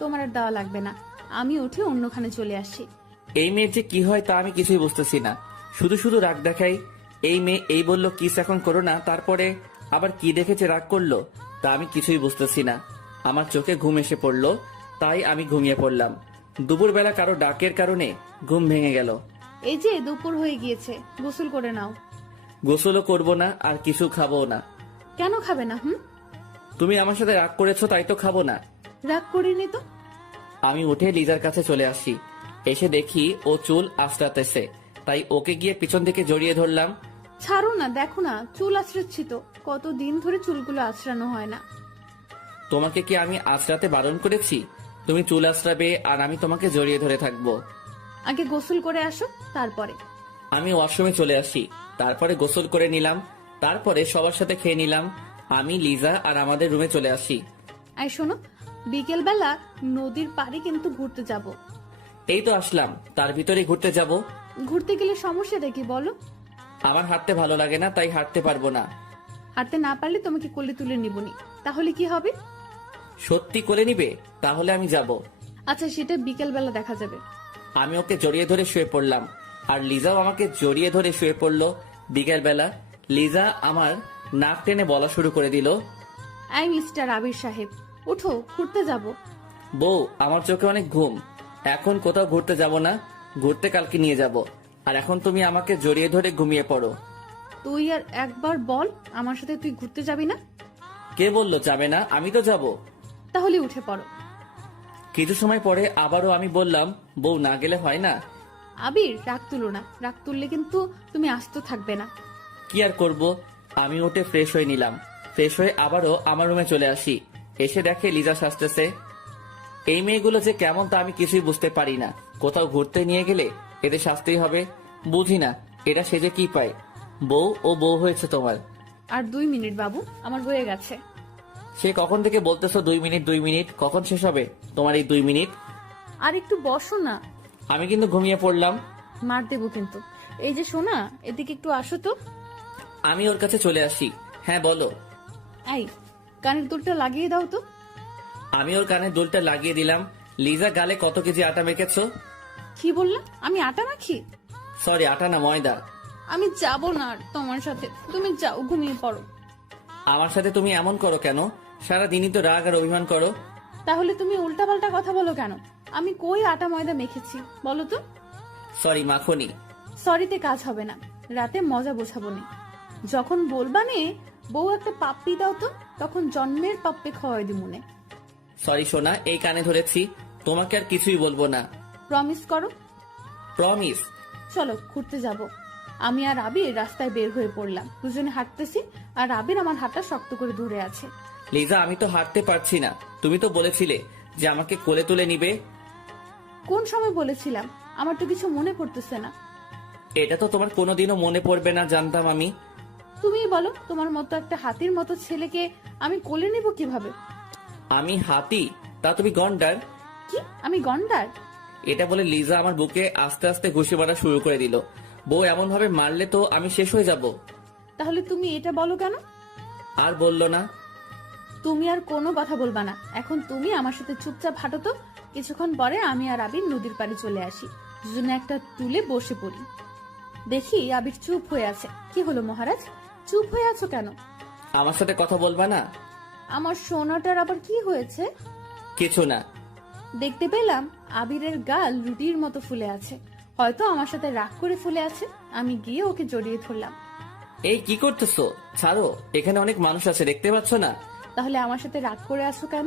তোমার আর দেওয়া লাগবে না, আমি উঠে অন্যখানে চলে আসছি। এই মেয়ের যে কি হয় তা আমি কিছুই বুঝতেছি না। শুধু শুধু রাগ দেখাই। এই মেয়ে এই বলল কিস এখন করো না, তারপরে আবার কি দেখেছে রাগ করলো, তা আমি কিছুই বুঝতেছি না। আমার চোখে ঘুম এসে পড়লো, তাই আমি ঘুমিয়ে পড়লাম। দুপুরবেলা কারো ডাকের কারণে ঘুম ভেঙে গেল। এই যে দুপুর হয়ে গিয়েছে, গোসল করে নাও। গোসলও করবো না, আর কিছু খাবো না। কেন খাবে না? তুমি আমার সাথে রাগ করেছো তাই তো খাবো না। রাগ করিনি তো। আমি উঠে লিজার কাছে চলে আসি। এসে দেখি ও চুল আঁচড়াতেছে, তাই ওকে গিয়ে পিছন থেকে জড়িয়ে ধরলাম। ছাড়ো না, দেখো না চুল আঁচড়াচ্ছি তো, কতদিন ধরে চুলগুলো আঁচড়ানো হয় না। তোমাকে কি আমি আঁচড়াতে বারণ করেছি? তুমি চুল আঁচড়াবে আর আমি তোমাকে জড়িয়ে ধরে থাকবো। আগে গোসল করে আসো, তারপরে। আমি ওয়াশরুমে চলে আসি, তারপরে গোসল করে নিলাম, তারপরে সবার সাথে খেয়ে নিলাম। আমি, লিজা আর আমাদের রুমে চলে আসি। আর শোনো, বিকেল বেলা নদীর পাড়ে কিন্তু ঘুরতে যাব। এই তো আসলাম, তার ভিতরে ঘুরতে যাব? ঘুরতে গেলে সমস্যাটা কি বলো? আমার হাঁটতে ভালো লাগে না, তাই হাঁটতে পারবো না। হাঁটতে না পারলে তোমাকে কোলে তুলে নিবনি, তাহলে কি হবে? সত্যি কোলে নিবে? তাহলে আমি যাব। আচ্ছা, সেটা বিকেল বেলা দেখা যাবে। আমি ওকে জড়িয়ে ধরে শুয়ে পড়লাম, আর লিজাও আমাকে জড়িয়ে ধরে শুয়ে পড়লো। বিকেল বেলা লিজা আমার নাক টেনে বলা শুরু করে দিল, আই মিস্টার আবির সাহেব, উঠো, ঘুরতে যাব। বউ, আমার চোখে অনেক ঘুম, এখন কোথাও ঘুরতে যাব না। ঘুরতে কালকে নিয়ে যাব। আর এখন তুমি আমাকে জড়িয়ে ধরে ঘুমিয়ে পড়ো। তুই আর একবার বল, আমার সাথে তুই ঘুরতে যাবি না? কে বললো যাবে না? আমি তো যাব। তাহলে উঠে পড়ো। কিছু সময় পরে আবারও আমি বললাম, বউ না গেলে হয় না? আবির, রাগ তুলো না, রাগ তুললে কিন্তু তুমি আস্ত থাকবে না। কি আর করব। আমি উঠে ফ্রেশ হয়ে নিলাম। ফ্রেশ হয়ে আবারও আমার রুমে চলে আসি। এসে দেখে লিজা সাজতেছে। এই মেয়েগুলো যে কেমন তা আমি কিছুই বুঝতে পারি না। কোথাও ঘুরতে নিয়ে গেলে এদের শাস্তিই হবে। বুঝি না এটা সেজে কি পায়। বউ ও বউ হয়েছে তোমার। আর 2 মিনিট বাবু, আমার হয়ে গেছে। সে কখন থেকে বলতেছো 2 মিনিট 2 মিনিট, কখন শেষ হবে তোমার এই 2 মিনিট? আর একটু বসো না। আমি কিন্তু ঘুমিয়ে পড়লাম। মার দেবো কিন্তু। এই যে সোনা, এদিকে একটু আসো তো। আমি ওর কাছে চলে আসি। হ্যাঁ বলো। এই, কানের দুলটা লাগিয়ে দাও তো। আমি ওর কানে দুলটা লাগিয়ে দিলাম। লিজা, গালে কত কেজি আটা মেখেছো? কি বললা? আমি আটা মাখি? সরি, আটা না, ময়দা। আমি যাব না আর তোমার সাথে, তুমি যাও, ঘুমিয়ে পড়ো। আমার সাথে তুমি এমন করো কেন? সারাদিনই তো রাগ আর অভিমান করো। তাহলে তুমি উল্টাপাল্টা কথা বলো কেন? আমি কই আটা ময়দা মেখেছি বলো তো? সরি, মাখনি। সরিতে কাজ হবে না, রাতে মজা বোঝাবো নি। যখন বলবা নে বউ একটা পাপ্পি দাও তো, তখন জন্মের পাপ্পি খাওয়াই দি মনে। সরি সোনা, এই কানে ধরেছি। তোমাকে আর কিছুই বলবো না। প্রমিস করো। প্রমিস? চলো ঘুরতে যাব। আমি আর আবির রাস্তায় বের হয়ে পড়লাম। দুজনে হাঁটতেছি আর আবির আমার হাতটা শক্ত করে ধরে আছে। লিজা, আমি তো হাঁটতে পারছি না। তুমি তো বলেছিলে যে আমাকে কোলে তুলে নিবে। কোন সময় বলেছিলাম? আমার তো কিছু মনে পড়তেছে না। এটা তো তোমার কোনোদিনও মনে পড়বে না জানতাম আমি। তুমিই বলো, তোমার মতো একটা হাতির মতো ছেলেকে আমি কোলে নেব কিভাবে? আমি হাতি? তা তুমি গন্ডার? কি আমি গন্ডার? এটা বলে লিজা আমার বুকে আস্তে আস্তে ঘুষি মারা শুরু করে দিল। বউ এমন ভাবে মারলে তো আমি শেষ হয়ে যাব। তাহলে তুমি এটা বলো কেন? আর বললো না। তুমি আর কোনো কথা বলবা না। এখন তুমি আমার সাথে চুপচাপ হাঁটো তো। কিছুক্ষণ পরে আমি আর আবির নদীর পাড়ে চলে আসি। দুজনে একটা টুলে বসে পড়ি। দেখি আবির চুপ হয়ে আছে। কি হলো মহারাজ, চুপ হয়ে আছো কেন? আমার সাথে কথা বলবা না? আমার সোনাটার আবার কি হয়েছে? কিছু না। দেখতে পেলাম আবিরের গাল রুটির মতো ফুলে আছে। হয়তো আমার সাথে রাগ করে ফুলে আছে। আমি গিয়ে ওকে জড়িয়ে ধরলাম। এই কি করতেছো? ছাড়ো, এখানে অনেক মানুষ আছে, দেখতে পাচ্ছ না? তাহলে আমার সাথে রাগ করে আছো কেন?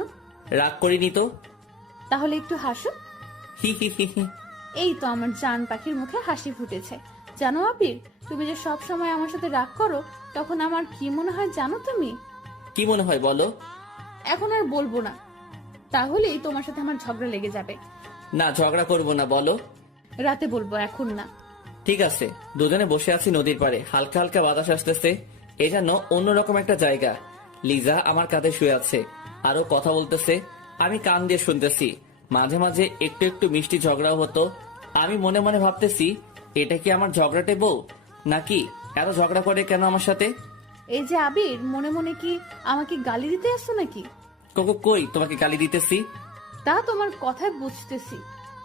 রাগ করিনি তো। তাহলে একটু হাসো। হি হি হি হি। এই তো আমার জান পাখির মুখে হাসি ফুটেছে। জানো আবির, তুমি যে সব সময় আমার সাথে রাগ করো, তখন আমার কি মনে হয় জানো তুমি? কি মনে হয় বলো? এখন আর বলবো না, তাহলেই তোমার সাথে আমার ঝগড়া লেগে যাবে। না, ঝগড়া করবো না, বলো। রাতে বলবো, এখন না। ঠিক আছে। দুজনে বসে আছি নদীর পাড়ে, হালকা হালকা বাতাস আসতেছে। এ যেন অন্যরকম একটা জায়গা। লিজা আমার কাঁধে শুয়ে আছে, আরো কথা বলতেছে। আমি কান দিয়ে শুনতেছি। মাঝে মাঝে একটু একটু মিষ্টি ঝগড়াও হতো। আমি মনে মনে ভাবতেছি, এটা কি আমার ঝগড়াটে বউ, নাকি এত ঝগড়া করে কেন আমার সাথে? এই যে আবির, মনে মনে কি আমাকে গালি দিতে আসছো নাকি? কই তোমাকে গালি দিতেছি? তা তোমার কথায় বুঝতেছি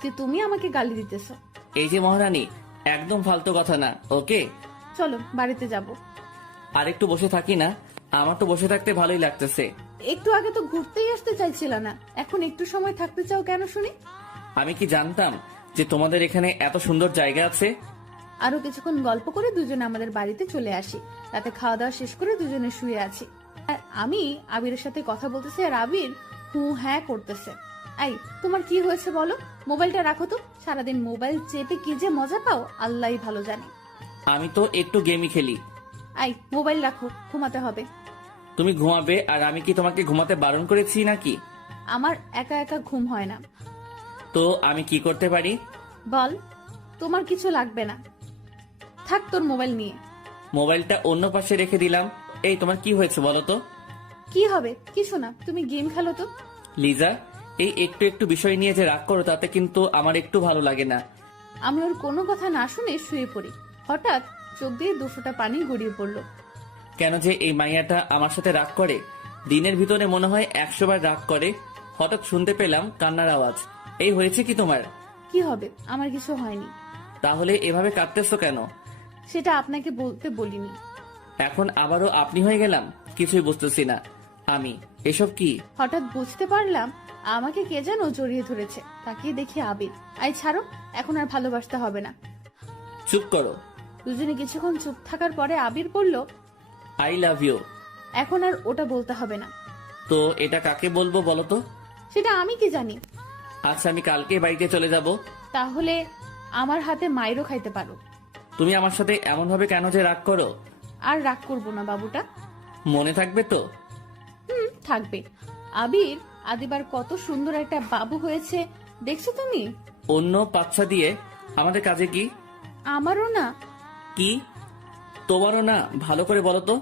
যে তুমি আমাকে গালি দিতেছো। এই যে মহারানী, একদম ফালতু কথা না, ওকে? চলো বাড়িতে যাব। আর একটু বসে থাকি না? আমার তো বসে থাকতে ভালোই লাগতেছে। একটু আগে তো ঘুরতেই আসতে চাইছিল না, এখন একটু সময় থাকতে চাও কেন শুনি? আমি কি জানতাম যে তোমাদের এখানে এত সুন্দর জায়গা আছে? আরো কিছুক্ষণ গল্প করে দুজনে আমাদের বাড়িতে চলে আসি। রাতে খাওয়া দাওয়া শেষ করে দুজনে শুয়ে আছি। আর আমি আবিরের সাথে কথা বলতেছি আর আবির হু হ্যাঁ করতেছে। আই, তোমার কি হয়েছে বলো? মোবাইলটা রাখো তো। সারাদিন মোবাইল চেপে কি যে মজা পাও আল্লাহই ভালো জানে। আমি তো একটু গেমই খেলি। আই, মোবাইল রাখো, ঘুমাতে হবে। তুমি ঘুমাবে আর আমি কি তোমাকে ঘুমাতে বারণ করেছি নাকি? আমার একা একা ঘুম হয় না। তো আমি কি করতে পারি? বল। তোমার কিছু লাগবে না, থাক তোর মোবাইল নিয়ে। মোবাইলটা অন্য পাশে রেখে দিলাম। এই তোমার কি হয়েছে বলো তো? কি হবে? কিছু না, তুমি গেম খেলো তো। লিজা, এই একটু একটু বিষয় নিয়ে যে রাগ করো, তাতে কিন্তু আমার একটু ভালো লাগে না। আমি ওর কোনো কথা না শুনে শুয়ে পড়ি। হঠাৎ চোখ দিয়ে দুফোঁটা পানি গড়িয়ে পড়লো। কেন যে এই মাইয়াটা আমার সাথে রাগ করে? দিনের ভিতরে মনে হয় 100 বার রাগ করে। হঠাৎ শুনতে পেলাম কান্নার আওয়াজ। এই হয়েছে কি তোমার? কি হবে? আমার কিছু হয়নি। তাহলে এভাবে কাঁদতেছো কেন? সেটা আপনাকে বলতে বলিনি। এখন আবারও আপনি হয়ে গেলাম, কিছুই বুঝতেছি না আমি। এসব কি? হঠাৎ বুঝতে পারলাম আমাকে কে যেন জড়িয়ে ধরেছে। তাকিয়ে দেখি আবির। আই ছাড়ো, এখন আর ভালোবাসতে হবে না। চুপ করো। দুজনে কিছুক্ষণ চুপ থাকার পরে আবির বলল, আই লাভ ইউ। এখন আর ওটা বলতে হবে না। তো এটা কাকে বলবো বলো তো? সেটা আমি কি জানি। আচ্ছা, আমি কালকে বাড়িতে চলে যাব। তাহলে আমার হাতে মাইরও খাইতে পারো। তুমি আমার সাথে এমন ভাবে কেন যে রাগ করো? আর রাগ করবো না বাবুটা। মনে থাকবে তো? থাকবে। আবির আদিবার কত সুন্দর একটা বাবু হয়েছে দেখছো তুমি? অন্য পাচ্ছা দিয়ে আমাদের কাজে কি? আমারও না। কি তোমারও না? ভালো করে বলো তো।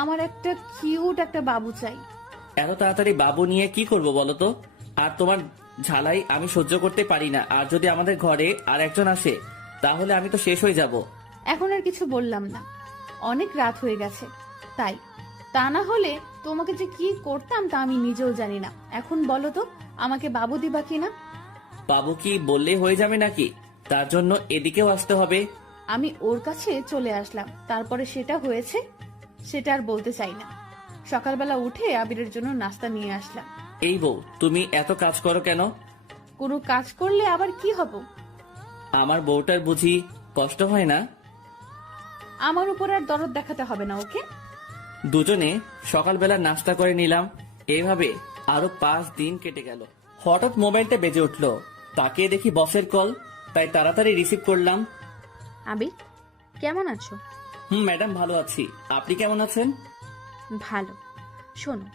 আমার একটা কিউট একটা বাবু চাই। এত তাড়াতাড়ি বাবু নিয়ে কি করব বলো তো? আর তোমার ঝালাই আমি সহ্য করতে পারি না। আর যদি আমাদের ঘরে আর একজন আসে, তাহলে আমি তো শেষ হয়ে যাব। এখন আর কিছু বললাম না, অনেক রাত হয়ে গেছে তাই। তা না হলে তোমাকে যে কি করতাম তা আমি নিজেও জানি না। এখন বলো তো, আমাকে বাবু দিবা কিনা? বাবু কি বললেই হয়ে যাবে নাকি? তার জন্য এদিকেও আসতে হবে। আমি ওর কাছে চলে আসলাম, তারপরে সেটা হয়েছে সেটা আর বলতে চাই না। সকালবেলা উঠে আবিরের জন্য নাস্তা নিয়ে আসলাম। এই বউ, তুমি এত কাজ করো কেন? কোনো কাজ করলে আবার কি হব? আমার বউটার বুঝি কষ্ট হয় না? আমার উপর আর দরদ দেখাতে হবে না, ওকে? দুজনে সকালবেলা নাস্তা করে নিলাম। এইভাবে আরো 5 দিন কেটে গেল। হঠাৎ মোবাইলটা বেজে উঠলো। তাকিয়ে দেখি বসের কল, তাই তাড়াতাড়ি রিসিভ করলাম। আবির কেমন আছো? ম্যাডাম ভালো আছি, আপনি কেমন আছেন? ভালো। শোনো,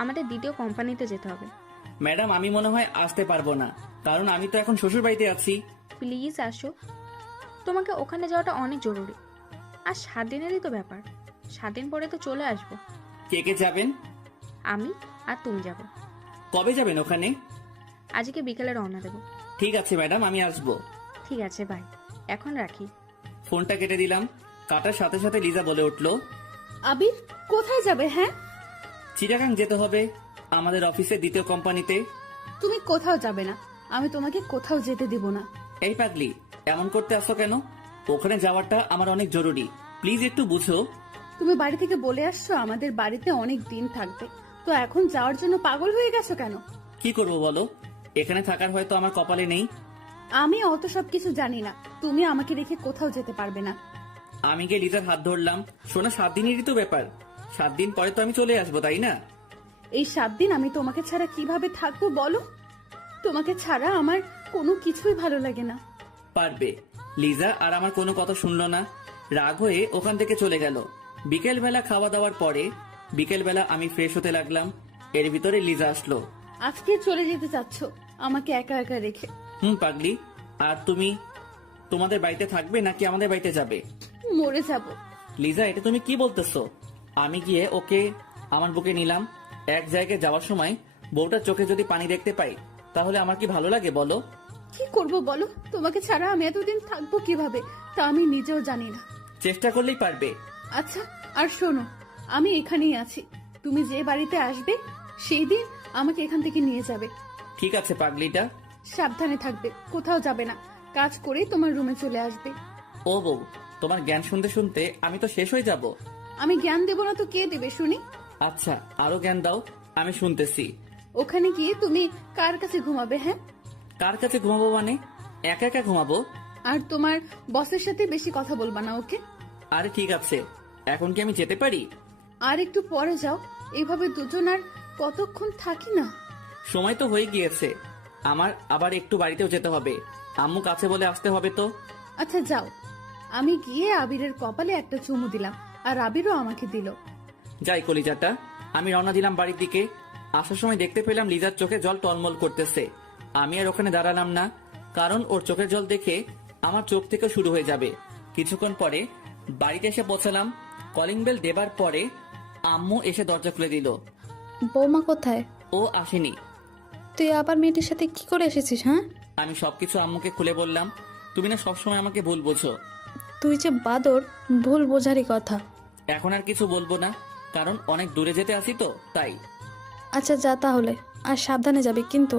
আমাদের দ্বিতীয় কোম্পানিতে যেতে হবে। ম্যাডাম আমি মনে হয় আসতে পারবো না, কারণ আমি তো এখন শ্বশুর বাড়িতে আছি। প্লিজ আসো, তোমাকে ওখানে যাওয়াটা অনেক জরুরি। আর 7 দিনেরই তো ব্যাপার, 7 দিন পরে তো চলে আসবো। কে কে যাবেন? আমি আর তুমি যাবো। কবে যাবেন ওখানে? আজকে বিকেলে রওনা দেবো। ঠিক আছে ম্যাডাম, আমি আসবো। ঠিক আছে, বাই। এখন রাখি। ফোনটা কেটে দিলাম। কাটার সাথে সাথে লিজা বলে উঠলো, আবির কোথায় যাবে? হ্যাঁ, চিটাগাং যেতে হবে, আমাদের অফিসের দ্বিতীয় কোম্পানিতে। তুমি কোথাও যাবে না, আমি তোমাকে কোথাও যেতে দিব না। এই পাগলি, এমন করতে আসছো কেন? ওখানে যাওয়াটা আমার অনেক জরুরি, প্লিজ একটু বুঝো। তুমি বাড়ি থেকে বলে আসছো আমাদের বাড়িতে অনেক দিন থাকবে, তো এখন যাওয়ার জন্য পাগল হয়ে গেছো কেন? কি করবো বলো, এখানে থাকার হয়তো আমার কপালে নেই। আমি অত সব কিছু জানি না, তুমি আমাকে রেখে কোথাও যেতে পারবে না। আমি গিয়ে লিজার হাত ধরলাম। শোনা, 7 দিনেরই তো ব্যাপার, 7 দিন পরে তো আমি চলে আসবো, তাই না? এই 7 দিন আমি তোমাকে ছাড়া কিভাবে থাকবো বলো? তোমাকে ছাড়া আমার কোনো কিছুই ভালো লাগে না। পারবে। লিজা আর আমার কোনো কথা শুনলো না, রাগ হয়ে ওখান থেকে চলে গেল। বিকেল বেলা খাওয়া দাওয়ার পরে বিকেলবেলা আমি ফ্রেশ হতে লাগলাম, এর ভিতরে লিজা আসলো। আজকে চলে যেতে চাচ্ছ আমাকে একা একা রেখে? পাগলি, আর তুমি তোমাদের বাড়িতে থাকবে নাকি আমাদের বাড়িতে যাবে? মরে যাব। লিজা, এটা তুমি কি বলতেছো? আমি গিয়ে ওকে আমার বুকে নিলাম। এক জায়গায় যাওয়ার সময় বউটার চোখে যদি পানি দেখতে পাই, তাহলে আমার কি ভালো লাগে বলো? কি করব বলো? তোমাকে ছাড়া আমি এতদিন থাকবো কিভাবে তা আমি নিজেও জানি না। চেষ্টা করলেই পারবে। আচ্ছা, আর শোনো, আমি এখানেই আছি, তুমি যে বাড়িতে আসবে সেই দিন আমাকে এখান থেকে নিয়ে যাবে। ঠিক আছে পাগলিটা। সাবধানে থাকবে, কোথাও যাবে না, কাজ করে তোমার রুমে চলে আসবে। ও বউ, তোমার জ্ঞান শুনতে শুনতে আমি তো শেষ হয়ে যাব। আমি জ্ঞান দেব না তো কে দেবে শুনি? আচ্ছা, আরো জ্ঞান দাও, আমি শুনতেছি। ওখানে গিয়ে তুমি কার কাছে ঘুমাবে? হ্যাঁ, কার কাছে ঘুমাবো মানে? একা একা ঘুমাবো। আর তোমার বসের সাথে বেশি কথা বলবা না, ওকে? আরে ঠিক আছে, এখন কি আমি যেতে পারি? আর একটু পরে যাও, এইভাবে দুজন আর কতক্ষণ থাকি না। সময় তো হয়ে গিয়েছে, আমার আবার একটু বাড়িতেও যেতে হবে, আম্মু কাছে বলে আসতে হবে তো। আচ্ছা যাও। আমি গিয়ে আবিরের কপালে একটা চুমু দিলাম, আর আবিরও আমাকে দিল। যাই কলিজাটা। আমি রওনা দিলাম বাড়ির দিকে। আসার সময় দেখতে পেলাম লিজার চোখে জল টলমল করতেছে। আমি আর ওখানে দাঁড়ালাম না, কারণ ওর চোখের জল দেখে আমার চোখ থেকে শুরু হয়ে যাবে। কিছুক্ষণ পরে বাড়িতে এসে পৌঁছালাম। কলিং বেল দেবার পরে আম্মু এসে দরজা খুলে দিল। বৌমা কোথায়? ও আসেনি। তুই আবার মেয়েটির সাথে কি করে এসেছিস? হ্যাঁ, আমি সবকিছু আম্মুকে খুলে বললাম। তুমি না সবসময় আমাকে ভুল বোঝো। তুই যে বাদর, ভুল বোঝারই কথা। এখন আর কিছু বলবো না, কারণ অনেক দূরে যেতে আসি তো তাই। আচ্ছা যা তাহলে, আর সাবধানে যাবি কিন্তু।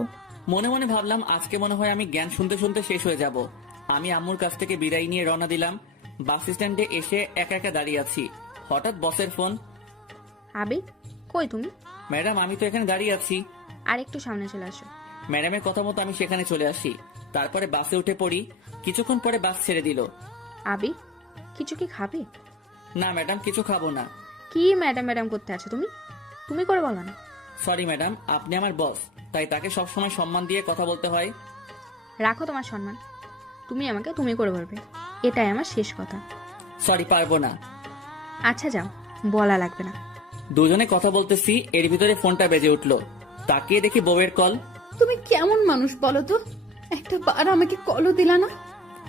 মনে মনে ভাবলাম আজকে মনে হয় আমি জ্ঞান শুনতে শুনতে শেষ হয়ে যাব। আমি আম্মুর কাছ থেকে বিদায় নিয়ে রওনা দিলাম। বাস স্ট্যান্ডে এসে একা একা দাঁড়িয়ে আছি। হঠাৎ বসের ফোন। আবির, কই তুমি? ম্যাডাম, আমি তো এখানে দাঁড়িয়ে আছি। আর একটু সামনে চলে আসো। ম্যাডামের কথা মতো আমি সেখানে চলে আসি। তারপরে বাসে উঠে পড়ি। কিছুক্ষণ পরে বাস ছেড়ে দিল। আবির, কিছু কি খাবে? না ম্যাডাম, কিছু খাবো না। কি ম্যাডাম ম্যাডাম করতে আছো তুমি? তুমি করে বলো না। সরি ম্যাডাম, আপনি আমার বস, তাই তাকে সবসময় সম্মান দিয়ে কথা বলতে হয়। রাখো তোমার সম্মান, তুমি আমাকে তুমি করে বলবে, এটাই আমার শেষ কথা। সরি, পারবো না। আচ্ছা যাও, বলা লাগবে না। দুজনে কথা বলতেছি, এর ভিতরে ফোনটা বেজে উঠলো। তাকিয়ে দেখি বউয়ের কল। তুমি কেমন মানুষ বলো তো, একটা বার আমাকে কলও দিলা না।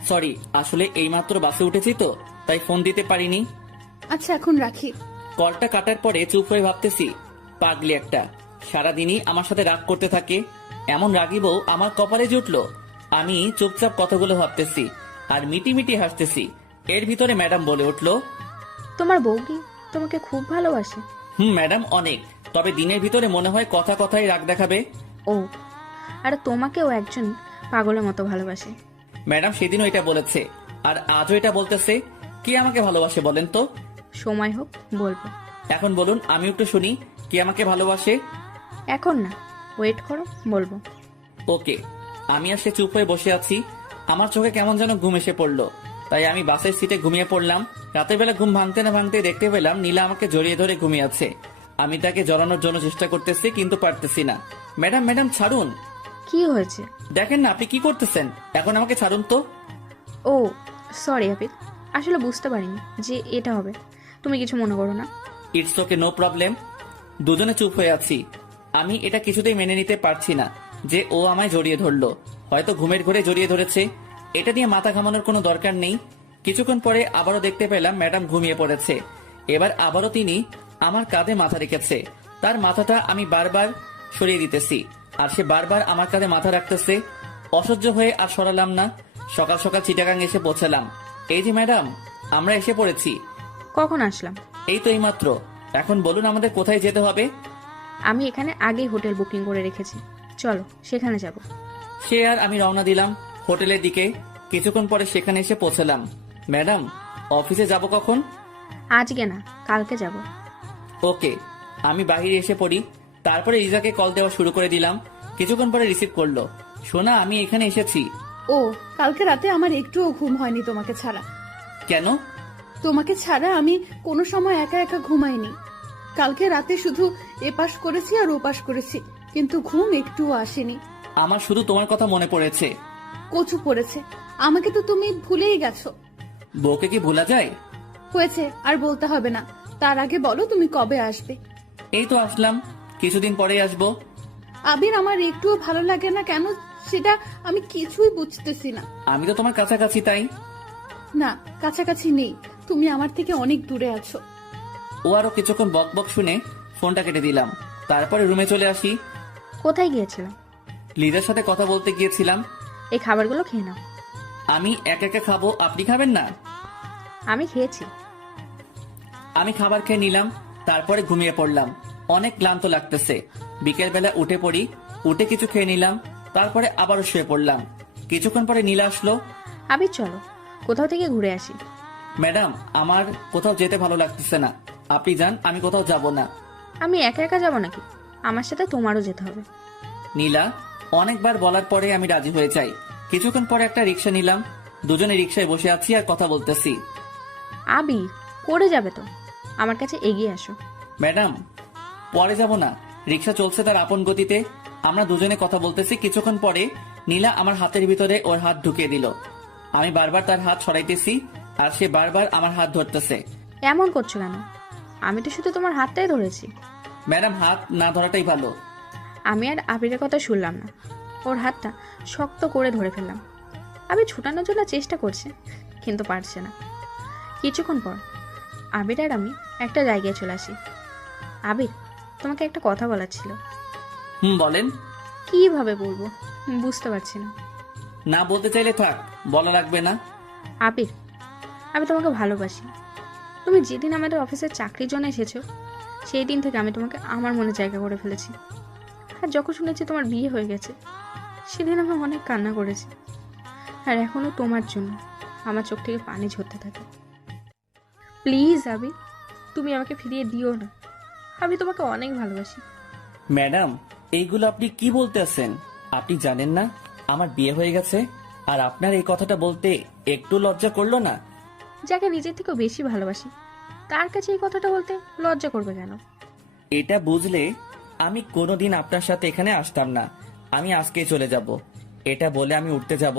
সরি, আসলে এইমাত্র বাসে উঠেছি তো, তাই ফোন দিতে পারিনি। আচ্ছা এখন রাখি। কলটা কাটার পরে চুপ হয়ে ভাবতেছি, পাগলি একটা, সারাদিনই আমার সাথে রাগ করতে থাকে। এমন রাগি বউ আমার কপালে জুটলো। আমি চুপচাপ কথাগুলো ভাবতেছি আর মিটি মিটি হাসতেছি। এর ভিতরে ম্যাডাম বলে উঠলো, তোমার বউ কি তোমাকে খুব ভালোবাসে? ম্যাডাম অনেক, তবে দিনের ভিতরে মনে হয় কথা কথাই রাগ দেখাবে। ও, আর তোমাকেও একজন পাগলের মতো ভালোবাসে। ম্যাডাম সেদিনও এটা বলেছে, আর আজও এটা বলতেছে। কে আমাকে ভালোবাসে বলেন তো? সময় হোক বলবো। এখন বলুন, আমি একটু শুনি, কে আমাকে ভালোবাসে। এখন না, ওয়েট করো, বলবো। ওকে। আমি আর সে চুপ হয়ে বসে আছি। আমার চোখে কেমন যেন ঘুম এসে পড়লো, তাই আমি বাসের সিটে ঘুমিয়ে পড়লাম। রাতের বেলা ঘুম ভাঙতে না ভাঙতে দেখতে পেলাম নীলা আমাকে জড়িয়ে ধরে ঘুমিয়ে আছে। আমি তাকে জড়ানোর জন্য চেষ্টা করতেছি, কিন্তু পারতেছি না। ম্যাডাম ম্যাডাম ছাড়ুন। কি হয়েছে? দেখেন না আপনি কি করতেছেন, এখন আমাকে ছাড়ুন তো। ও সরি আবির, আসলে বুঝতে পারিনি যে এটা হবে। তুমি কিছু মনে করো না। It's okay, no problem. দুজনে চুপ হয়ে আছি। আমি এটা কিছুতেই মেনে নিতে পারছি না যে ও আমায় জড়িয়ে ধরলো। হয়তো ঘুমের ঘরে জড়িয়ে ধরেছে, এটা নিয়ে মাথা ঘামানোর কোনো দরকার নেই। কিছুক্ষণ পরে আবারও দেখতে পেলাম ম্যাডাম ঘুমিয়ে পড়েছে। এবার আবারও তিনি আমার কাঁধে মাথা রেখেছে। তার মাথাটা আমি বারবার সরিয়ে দিতেছি, আর সে বারবার আমার কাঁধে মাথা রাখতেছে। অসহ্য হয়ে আর সরালাম না। সকাল সকাল চিটাগাং এসে পৌঁছালাম। এই যে ম্যাডাম, আমরা এসে পড়েছি। কখন আসলাম? এই তো এইমাত্র। এখন বলুন আমাদের কোথায় যেতে হবে? আমি এখানে আগেই হোটেল বুকিং করে রেখেছি, চলো সেখানে যাব। সে আর আমি রওনা দিলাম হোটেলের দিকে। কিছুক্ষণ পরে সেখানে এসে পৌঁছালাম। ম্যাডাম, অফিসে যাব কখন? আজকে না, কালকে যাব। ওকে। আমি বাইরে এসে পড়ি। তারপরে রিজাকে কল দেওয়া শুরু করে দিলাম। কিছুক্ষণ পরে রিসিভ করলো। সোনা, আমি এখানে এসেছি। ও, কালকে রাতে আমার একটুও ঘুম হয়নি তোমাকে ছাড়া। কেন? তোমাকে ছাড়া আমি কোনো সময় একা একা ঘুমাইনি। কালকে রাতে শুধু এপাশ করেছি আর ওপাশ করেছি, কিন্তু ঘুম একটুও আসেনি। আমার শুধু তোমার কথা মনে পড়েছে। কচু পড়েছে, আমাকে তো তুমি ভুলেই গেছো। বউকে কি ভোলা যায়? হয়েছে, আর বলতে হবে না। তার আগে বলো তুমি কবে আসবে? এই তো আসলাম, কিছুদিন পরেই আসবো। আবির, আমার একটুও ভালো লাগে না কেন সেটা আমি কিছুই বুঝতেছি না। আমি তো তোমার কাছাকাছি, তাই। না, কাছাকাছি নেই, তুমি আমার থেকে অনেক দূরে আছো। ও আরো কিছুক্ষণ বক বক শুনে ফোনটা কেটে দিলাম। তারপরে রুমে চলে আসি। কোথায় গিয়েছিলাম? লিজার সাথে কথা বলতে গিয়েছিলাম। এই খাবারগুলো খেয়ে নাও। আমি একা একা খাবো, আপনি খাবেন না? আমি খেয়েছি। আমি খাবার খেয়ে নিলাম, তারপরে ঘুমিয়ে পড়লাম। অনেক ক্লান্ত লাগতেছে। বিকেল বেলা উঠে পড়ি, উঠে কিছু খেয়ে নিলাম, তারপরে আবারও শুয়ে পড়লাম। কিছুক্ষণ পরে নীলা আসলো। আবির চলো কোথাও থেকে ঘুরে আসি। ম্যাডাম, আমার কোথাও যেতে ভালো লাগতেছে না। আপনি যান, আমি কোথাও যাব না। আমি একা একা যাব নাকি? আমার সাথে তোমারও যেতে হবে। নীলা অনেকবার বলার পরে আমি রাজি হয়ে যাই। কিছুক্ষণ পরে একটা রিক্সা নিলাম। দুজনে রিক্সায় বসে আছি আর কথা বলতেছি। আবির, পড়ে যাবে তো, আমার কাছে এগিয়ে আসো। ম্যাডাম, পরে যাব না, রিক্সা চলছে তার আপন গতিতে। আমরা দুজনে কথা বলতেছি। কিছুক্ষণ পরে নীলা আমার হাতের ভিতরে ওর হাত ঢুকিয়ে দিল। আমি বারবার তার হাত সরাইতেছি, আর সে বারবার আমার হাত ধরতেছে। এমন করছো কেন? আমি তো শুধু তোমার হাতটাই ধরেছি। ম্যাডাম, হাত না ধরাটাই ভালো। আমি আর আবিরের কথা শুনলাম না, ওর হাতটা শক্ত করে ধরে ফেললাম। আবির ছুটানোর জন্য চেষ্টা করছে, কিন্তু পারছে না। কিছুক্ষণ পর আবির আর আমি একটা জায়গায় চলে আসি। আবির, তোমাকে একটা কথা বলার ছিল। বলেন। কিভাবে বলবো বুঝতে পারছি না। না বলতে চাইলে থাক, বলা লাগবে না। আবির, আমি তোমাকে ভালোবাসি। তুমি যেদিন আমাদের অফিসের চাকরির জন্য এসেছো, সেই দিন থেকে আমি তোমাকে আমার মনে জায়গা করে ফেলেছি। আর যখন শুনেছি তোমার বিয়ে হয়ে গেছে, সেদিন আমি অনেক কান্না করেছি। আর এখনো তোমার জন্য আমার চোখ থেকে পানি ঝরতে থাকে। প্লিজ আবির, তুমি আমাকে ফিরিয়ে দিও না। আমি তোমাকে অনেক ভালোবাসি। ম্যাডাম, এইগুলো আপনি কি বলতেছেন? আপনি জানেন না আমার বিয়ে হয়ে গেছে? আর আপনার এই কথাটা বলতে একটু লজ্জা করলো না? যাকে নিজের থেকেও বেশি ভালোবাসি, তার কাছে এই কথাটা বলতে লজ্জা করবে কেন? এটা বুঝলে আমি কোনোদিন আপনার সাথে এখানে আসতাম না। আমি আজকেই চলে যাব। এটা বলে আমি উঠতে যাব,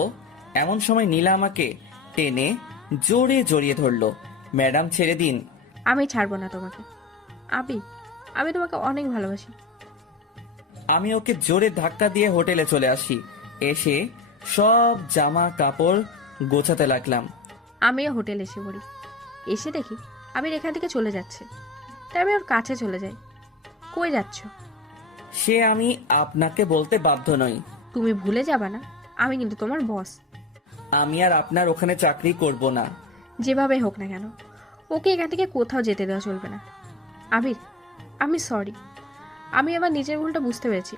এমন সময় নীলা আমাকে টেনে জোরে জড়িয়ে ধরলো। ম্যাডাম, ছেড়ে দিন। আমি ছাড়বো না তোমাকে। আবির, আমি তোমাকে অনেক ভালোবাসি। আমি ওকে জোরে ধাক্কা দিয়ে হোটেলে চলে আসি। এসে সব জামা কাপড় গোছাতে লাগলাম। আমিও হোটেলে এসে পড়ি। এসে দেখি আবির এখান থেকে চলে যাচ্ছে, তাই আমি ওর কাছে চলে যাই। কই যাচ্ছ? সে আমি আপনাকে বলতে বাধ্য নই। তুমি ভুলে যাবা না, আমি কিন্তু তোমার বস। আমি আর আপনার ওখানে চাকরি করব না। যেভাবে হোক না কেন, ওকে এখান থেকে কোথাও যেতে দেওয়া চলবে না। আবির, আমি সরি। আমি আবার নিজের ভুলটা বুঝতে পেরেছি।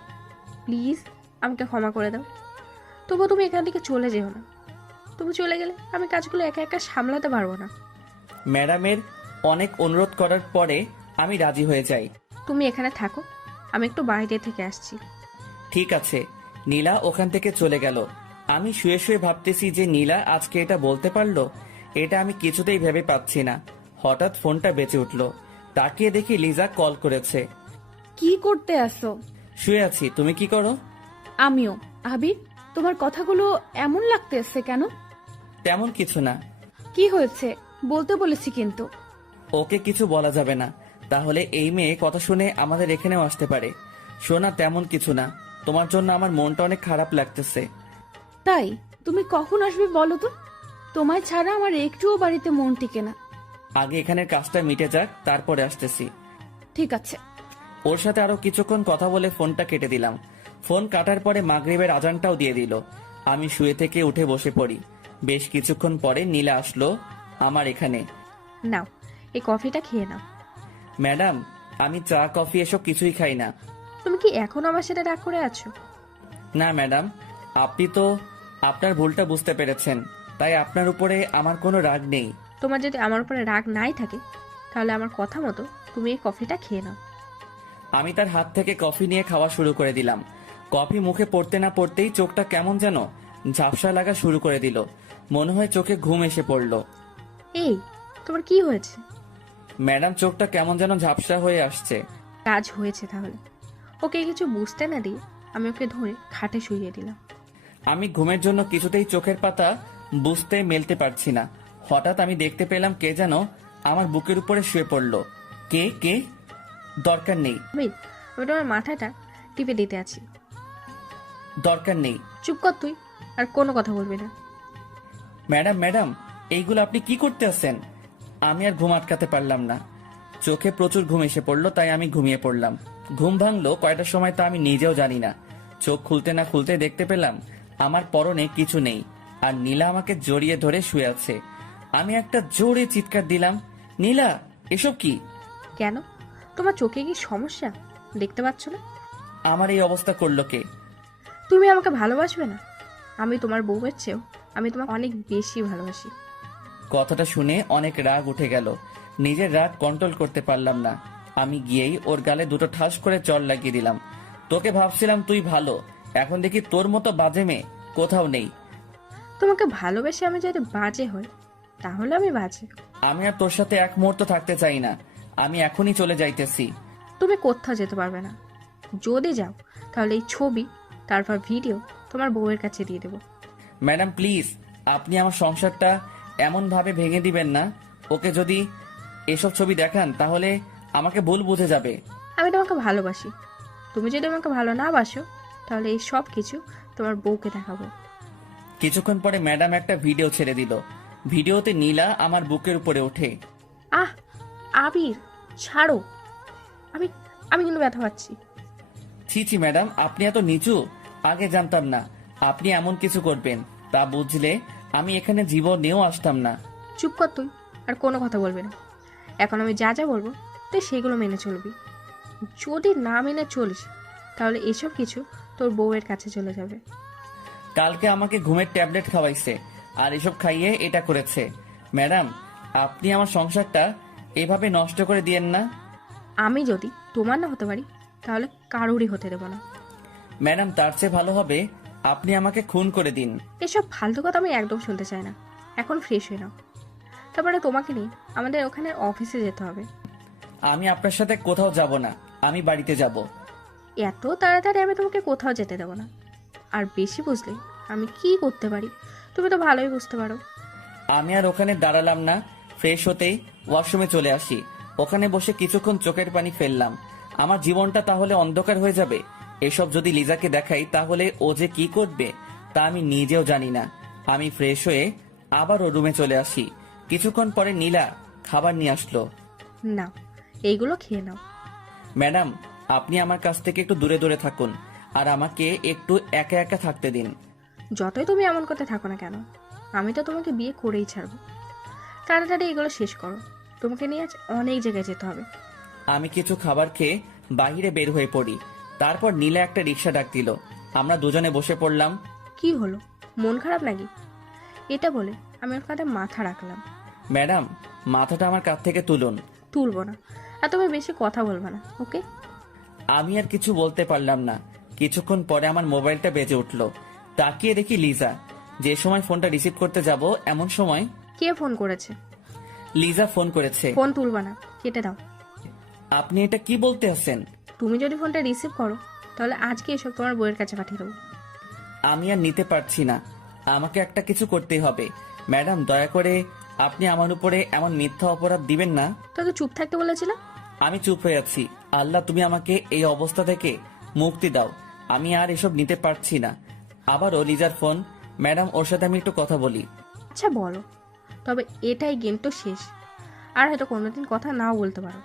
প্লিজ আমাকে ক্ষমা করে দাও। তবুও তুমি এখান থেকে চলে যেও না। তুমি চলে গেলে আমি কাজগুলো একা একা সামলাতে পারবো না। ম্যাডামের অনেক অনুরোধ করার পরে আমি রাজি হয়ে যাই। তুমি এখানে থাকো, আমি একটু বাইরে থেকে আসছি। ঠিক আছে। নীলা ওখান থেকে চলে গেল। আমি শুয়ে শুয়ে ভাবতেছি যে নীলা আজকে এটা বলতে পারলো, এটা আমি কিছুতেই ভেবে পাচ্ছি না। হঠাৎ ফোনটা বেঁচে উঠলো। তাকিয়ে দেখি লিজা কল করেছে। কি করতে আসো? শুয়ে আছি, তুমি কি করো? আমিও। আবির, তোমার কথাগুলো এমন লাগতেছে কেন? তেমন কিছু না। কি হয়েছে বলতে বলেছি কিন্তু। ওকে কিছু বলা যাবে না, তাহলে এই মেয়ে কথা শুনে আমাদের এখানেও আসতে পারে। শোনা, তেমন কিছু না, তোমার জন্য আমার মনটা অনেক খারাপ লাগতেছে। তাই তুমি কখন আসবে বলো তো? তোমায় ছাড়া আমার একটুও বাড়িতে মন টিকে না। আগে এখানের কাজটা মিটে যাক, তারপরে আসতেছি। ঠিক আছে। ওর সাথে আরো কিছুক্ষণ কথা বলে ফোনটা কেটে দিলাম। ফোন কাটার পরে মাগরিবের আজানটাও দিয়ে দিল। আমি শুয়ে থেকে উঠে বসে পড়ি। বেশ কিছুক্ষণ পরে নীলা আসলো আমার এখানে। নাও, এই কফিটা খেয়ে নাও। ম্যাডাম, আমি চা কফি এসব কিছুই খাই না। তুমি কি এখনো আমার সাথে রাগ করে আছো? না ম্যাডাম, আপনি তো আপনার ভুলটা বুঝতে পেরেছেন, তাই আপনার উপরে আমার কোনো রাগ নেই। তোমার যদি আমার উপরে রাগ নাই থাকে, তাহলে আমার কথা মতো তুমি এই কফিটা খেয়ে নাও। আমি তার হাত থেকে কফি নিয়ে খাওয়া শুরু করে দিলাম। কফি মুখে পড়তে না পড়তেই চোখটা কেমন যেন ঝাপসা লাগা শুরু করে দিল। মনে হয় চোখে ঘুম এসে পড়ল। এই, তোমার কি হয়েছে? ম্যাডাম, চোখটা কেমন যেন ঝাপসা হয়ে আসছে। কাজ হয়েছে তাহলে। ওকে কিছু বুঝতে না দিয়ে আমি ওকে ধরে খাটে শুইয়ে দিলাম। আমি ঘুমের জন্য কিছুতেই চোখের পাতা বুঝতে মেলতে পারছি না। হঠাৎ আমি দেখতে পেলাম কে যেন আমার বুকের উপরে শুয়ে পড়ল। কে কে? দরকার নেই, আমি তোমার মাথাটা টিপে দিতে আছি। দরকার নেই। চুপ কর তুই, আর কোনো কথা বলবি না। ম্যাডাম ম্যাডাম, এইগুলো আপনি কি করতে আছেন? আমি আর ঘুম আটকাতে পারলাম না। চোখে প্রচুর ঘুম এসে পড়লো, তাই আমি ঘুমিয়ে পড়লাম। ঘুম ভাঙলো কয়টার সময় তা আমি নিজেও জানি না। চোখ খুলতে না খুলতে দেখতে পেলাম আমার পরনে কিছু নেই, আর নীলা আমাকে জড়িয়ে ধরে শুয়ে আছে। আমি একটা জোরে চিৎকার দিলাম, নীলা, এসব কি? কেন, তোমার চোখে কি সমস্যা দেখতে পাচ্ছ না? আমার এই অবস্থা করলো কে? তুমি আমাকে ভালোবাসবে না? আমি তোমার বউয়ের চেয়েও আমি তোমাকে অনেক বেশি ভালোবাসি। কথাটা শুনে অনেক রাগ উঠে গেল। নিজের রাগ কন্ট্রোল করতে পারলাম না। আমি গিয়েই ওর গালে দুটো ঠাস করে চড় লাগিয়ে দিলাম। তোকে ভাবছিলাম তুই ভালো, এখন দেখি তোর মতো বাজে মেয়ে কোথাও নেই। তোমাকে ভালোবেসে আমি যদি বাজে হই, তাহলে আমি বাজে। আমি আর তোর সাথে এক মুহূর্ত থাকতে চাই না। আমি এখনই চলে যাইতেছি। তুমি কোথাও যেতে পারবে না। যদি যাও, তাহলে এই ছবি, তারপর ভিডিও তোমার বউয়ের কাছে দিয়ে দেবো। ম্যাডাম প্লিজ, আপনি আমার সংসারটা এমন ভাবে ভেঙে দিবেন না। ওকে যদি এসব ছবি দেখান তাহলে আমাকে ভুল বুঝে যাবে। আমি তোমাকে ভালোবাসি। তুমি যদি আমাকে ভালো না বাসো, তাহলে এই সব কিছু তোমার বউকে দেখাবো। কিছুক্ষণ পরে ম্যাডাম একটা ভিডিও ছেড়ে দিল। ভিডিওতে নীলা আমার বুকের উপরে ওঠে। আহ, আবির, ছাড়ো। আমি আমি কিন্তু ব্যথা পাচ্ছি। ছি ছি ম্যাডাম, আপনি এত নিচু, আগে জানতাম না আপনি এমন কিছু করবেন। তা বুঝলে আমি এখানে জীবনেও আসতাম না। চুপ কর তুই, আর কোনো কথা বলবি না। এখন আমি যা যা বলবো তুই সেগুলো মেনে চলবি। যদি না মেনে চলিস, তাহলে এসব কিছু তোর বউয়ের কাছে চলে যাবে। কালকে আমাকে ঘুমের ট্যাবলেট খাওয়াইছে, আর এসব খাইয়ে এটা করেছে। ম্যাডাম, আপনি আমার সংসারটা এভাবে নষ্ট করে দিয়েন না। আমি যদি তোমার না হতে পারি, তাহলে কারোরই হতে দেবো না। ম্যাডাম, তার চেয়ে ভালো হবে আপনি আমাকে খুন করে দিন। এসব ফালতু কথা আমি একদম শুনতে চাই না। এখন ফ্রেশ হয়ে নাও, তারপরে তোমাকে নিয়ে আমাদের ওখানে অফিসে যেতে হবে। আমি আপনার সাথে কোথাও যাব না, আমি বাড়িতে যাব। এত তাড়াতাড়ি আমি তোমাকে কোথাও যেতে দেবো না। আর বেশি বুঝলে আমি কি করতে পারি তুমি তো ভালোই বুঝতে পারো। আমি আর ওখানে দাঁড়ালাম না। ফ্রেশ হতেই ওয়াশরুমে চলে আসি। ওখানে বসে কিছুক্ষণ চোখের পানি ফেললাম। আমার জীবনটা তাহলে অন্ধকার হয়ে যাবে। এসব যদি লিজাকে দেখাই তাহলে ও যে কি করবে তা আমি নিজেও জানি না। আমি ফ্রেশ হয়ে আবার ও রুমে চলে আসি। কিছুক্ষণ পরে নীলা খাবার নিয়ে আসলো। নাও, এইগুলো খেয়ে নাও। ম্যাডাম, আপনি আমার কাছ থেকে একটু দূরে দূরে থাকুন, আর আমাকে একটু একা একা থাকতে দিন। যতই তুমি এমন করতে থাকো না কেন, আমি তো তোমাকে বিয়ে করেই ছাড়বো। তাড়াতাড়ি এগুলো শেষ করো, তোমাকে নিয়ে আজ অনেক জায়গায় যেতে হবে। আমি কিছু খাবার খেয়ে বাইরে বের হয়ে পড়ি। তারপর নীলা একটা রিক্সা ডাক দিল। আমরা দুজনে বসে পড়লাম। কি হলো, মন খারাপ নাকি? এটা বলে আমি ওর কাঁধে মাথা রাখলাম। ম্যাডাম, মাথাটা আমার কাছ থেকে তুলুন। তুলবো না, আর তুমি বেশি কথা বলবে না, ওকে? আমি আর কিছু বলতে পারলাম না। কিছুক্ষণ পরে আমার মোবাইলটা বেজে উঠলো। তাকিয়ে দেখি লিজা। যে সময় ফোনটা রিসিভ করতে যাব এমন সময় কে ফোন করেছে? লিজা ফোন করেছে। ফোন তুলবা না, কেটে দাও। আপনি এটা কি বলতে আছেন? তুমি যদি ফোনটা রিসিভ করো, তাহলে আজকে এসব তোমার বউয়ের কাছে পাঠিয়ে দেবো। আমি আর নিতে পারছি না, আমাকে একটা কিছু করতেই হবে। ম্যাডাম, দয়া করে আপনি আমার উপরে এমন মিথ্যা অপরাধ দিবেন না। তোকে চুপ থাকতে বলেছিলাম। আমি চুপ হয়ে আছি। আল্লাহ, তুমি আমাকে এই অবস্থা থেকে মুক্তি দাও। আমি আর এসব নিতে পারছি না। আবারও লিজার ফোন। ম্যাডাম, ওর সাথে আমি একটু কথা বলি। আচ্ছা বলো, তবে এটাই গেম তো শেষ, আর হয়তো কোনোদিন কথা নাও বলতে পারো।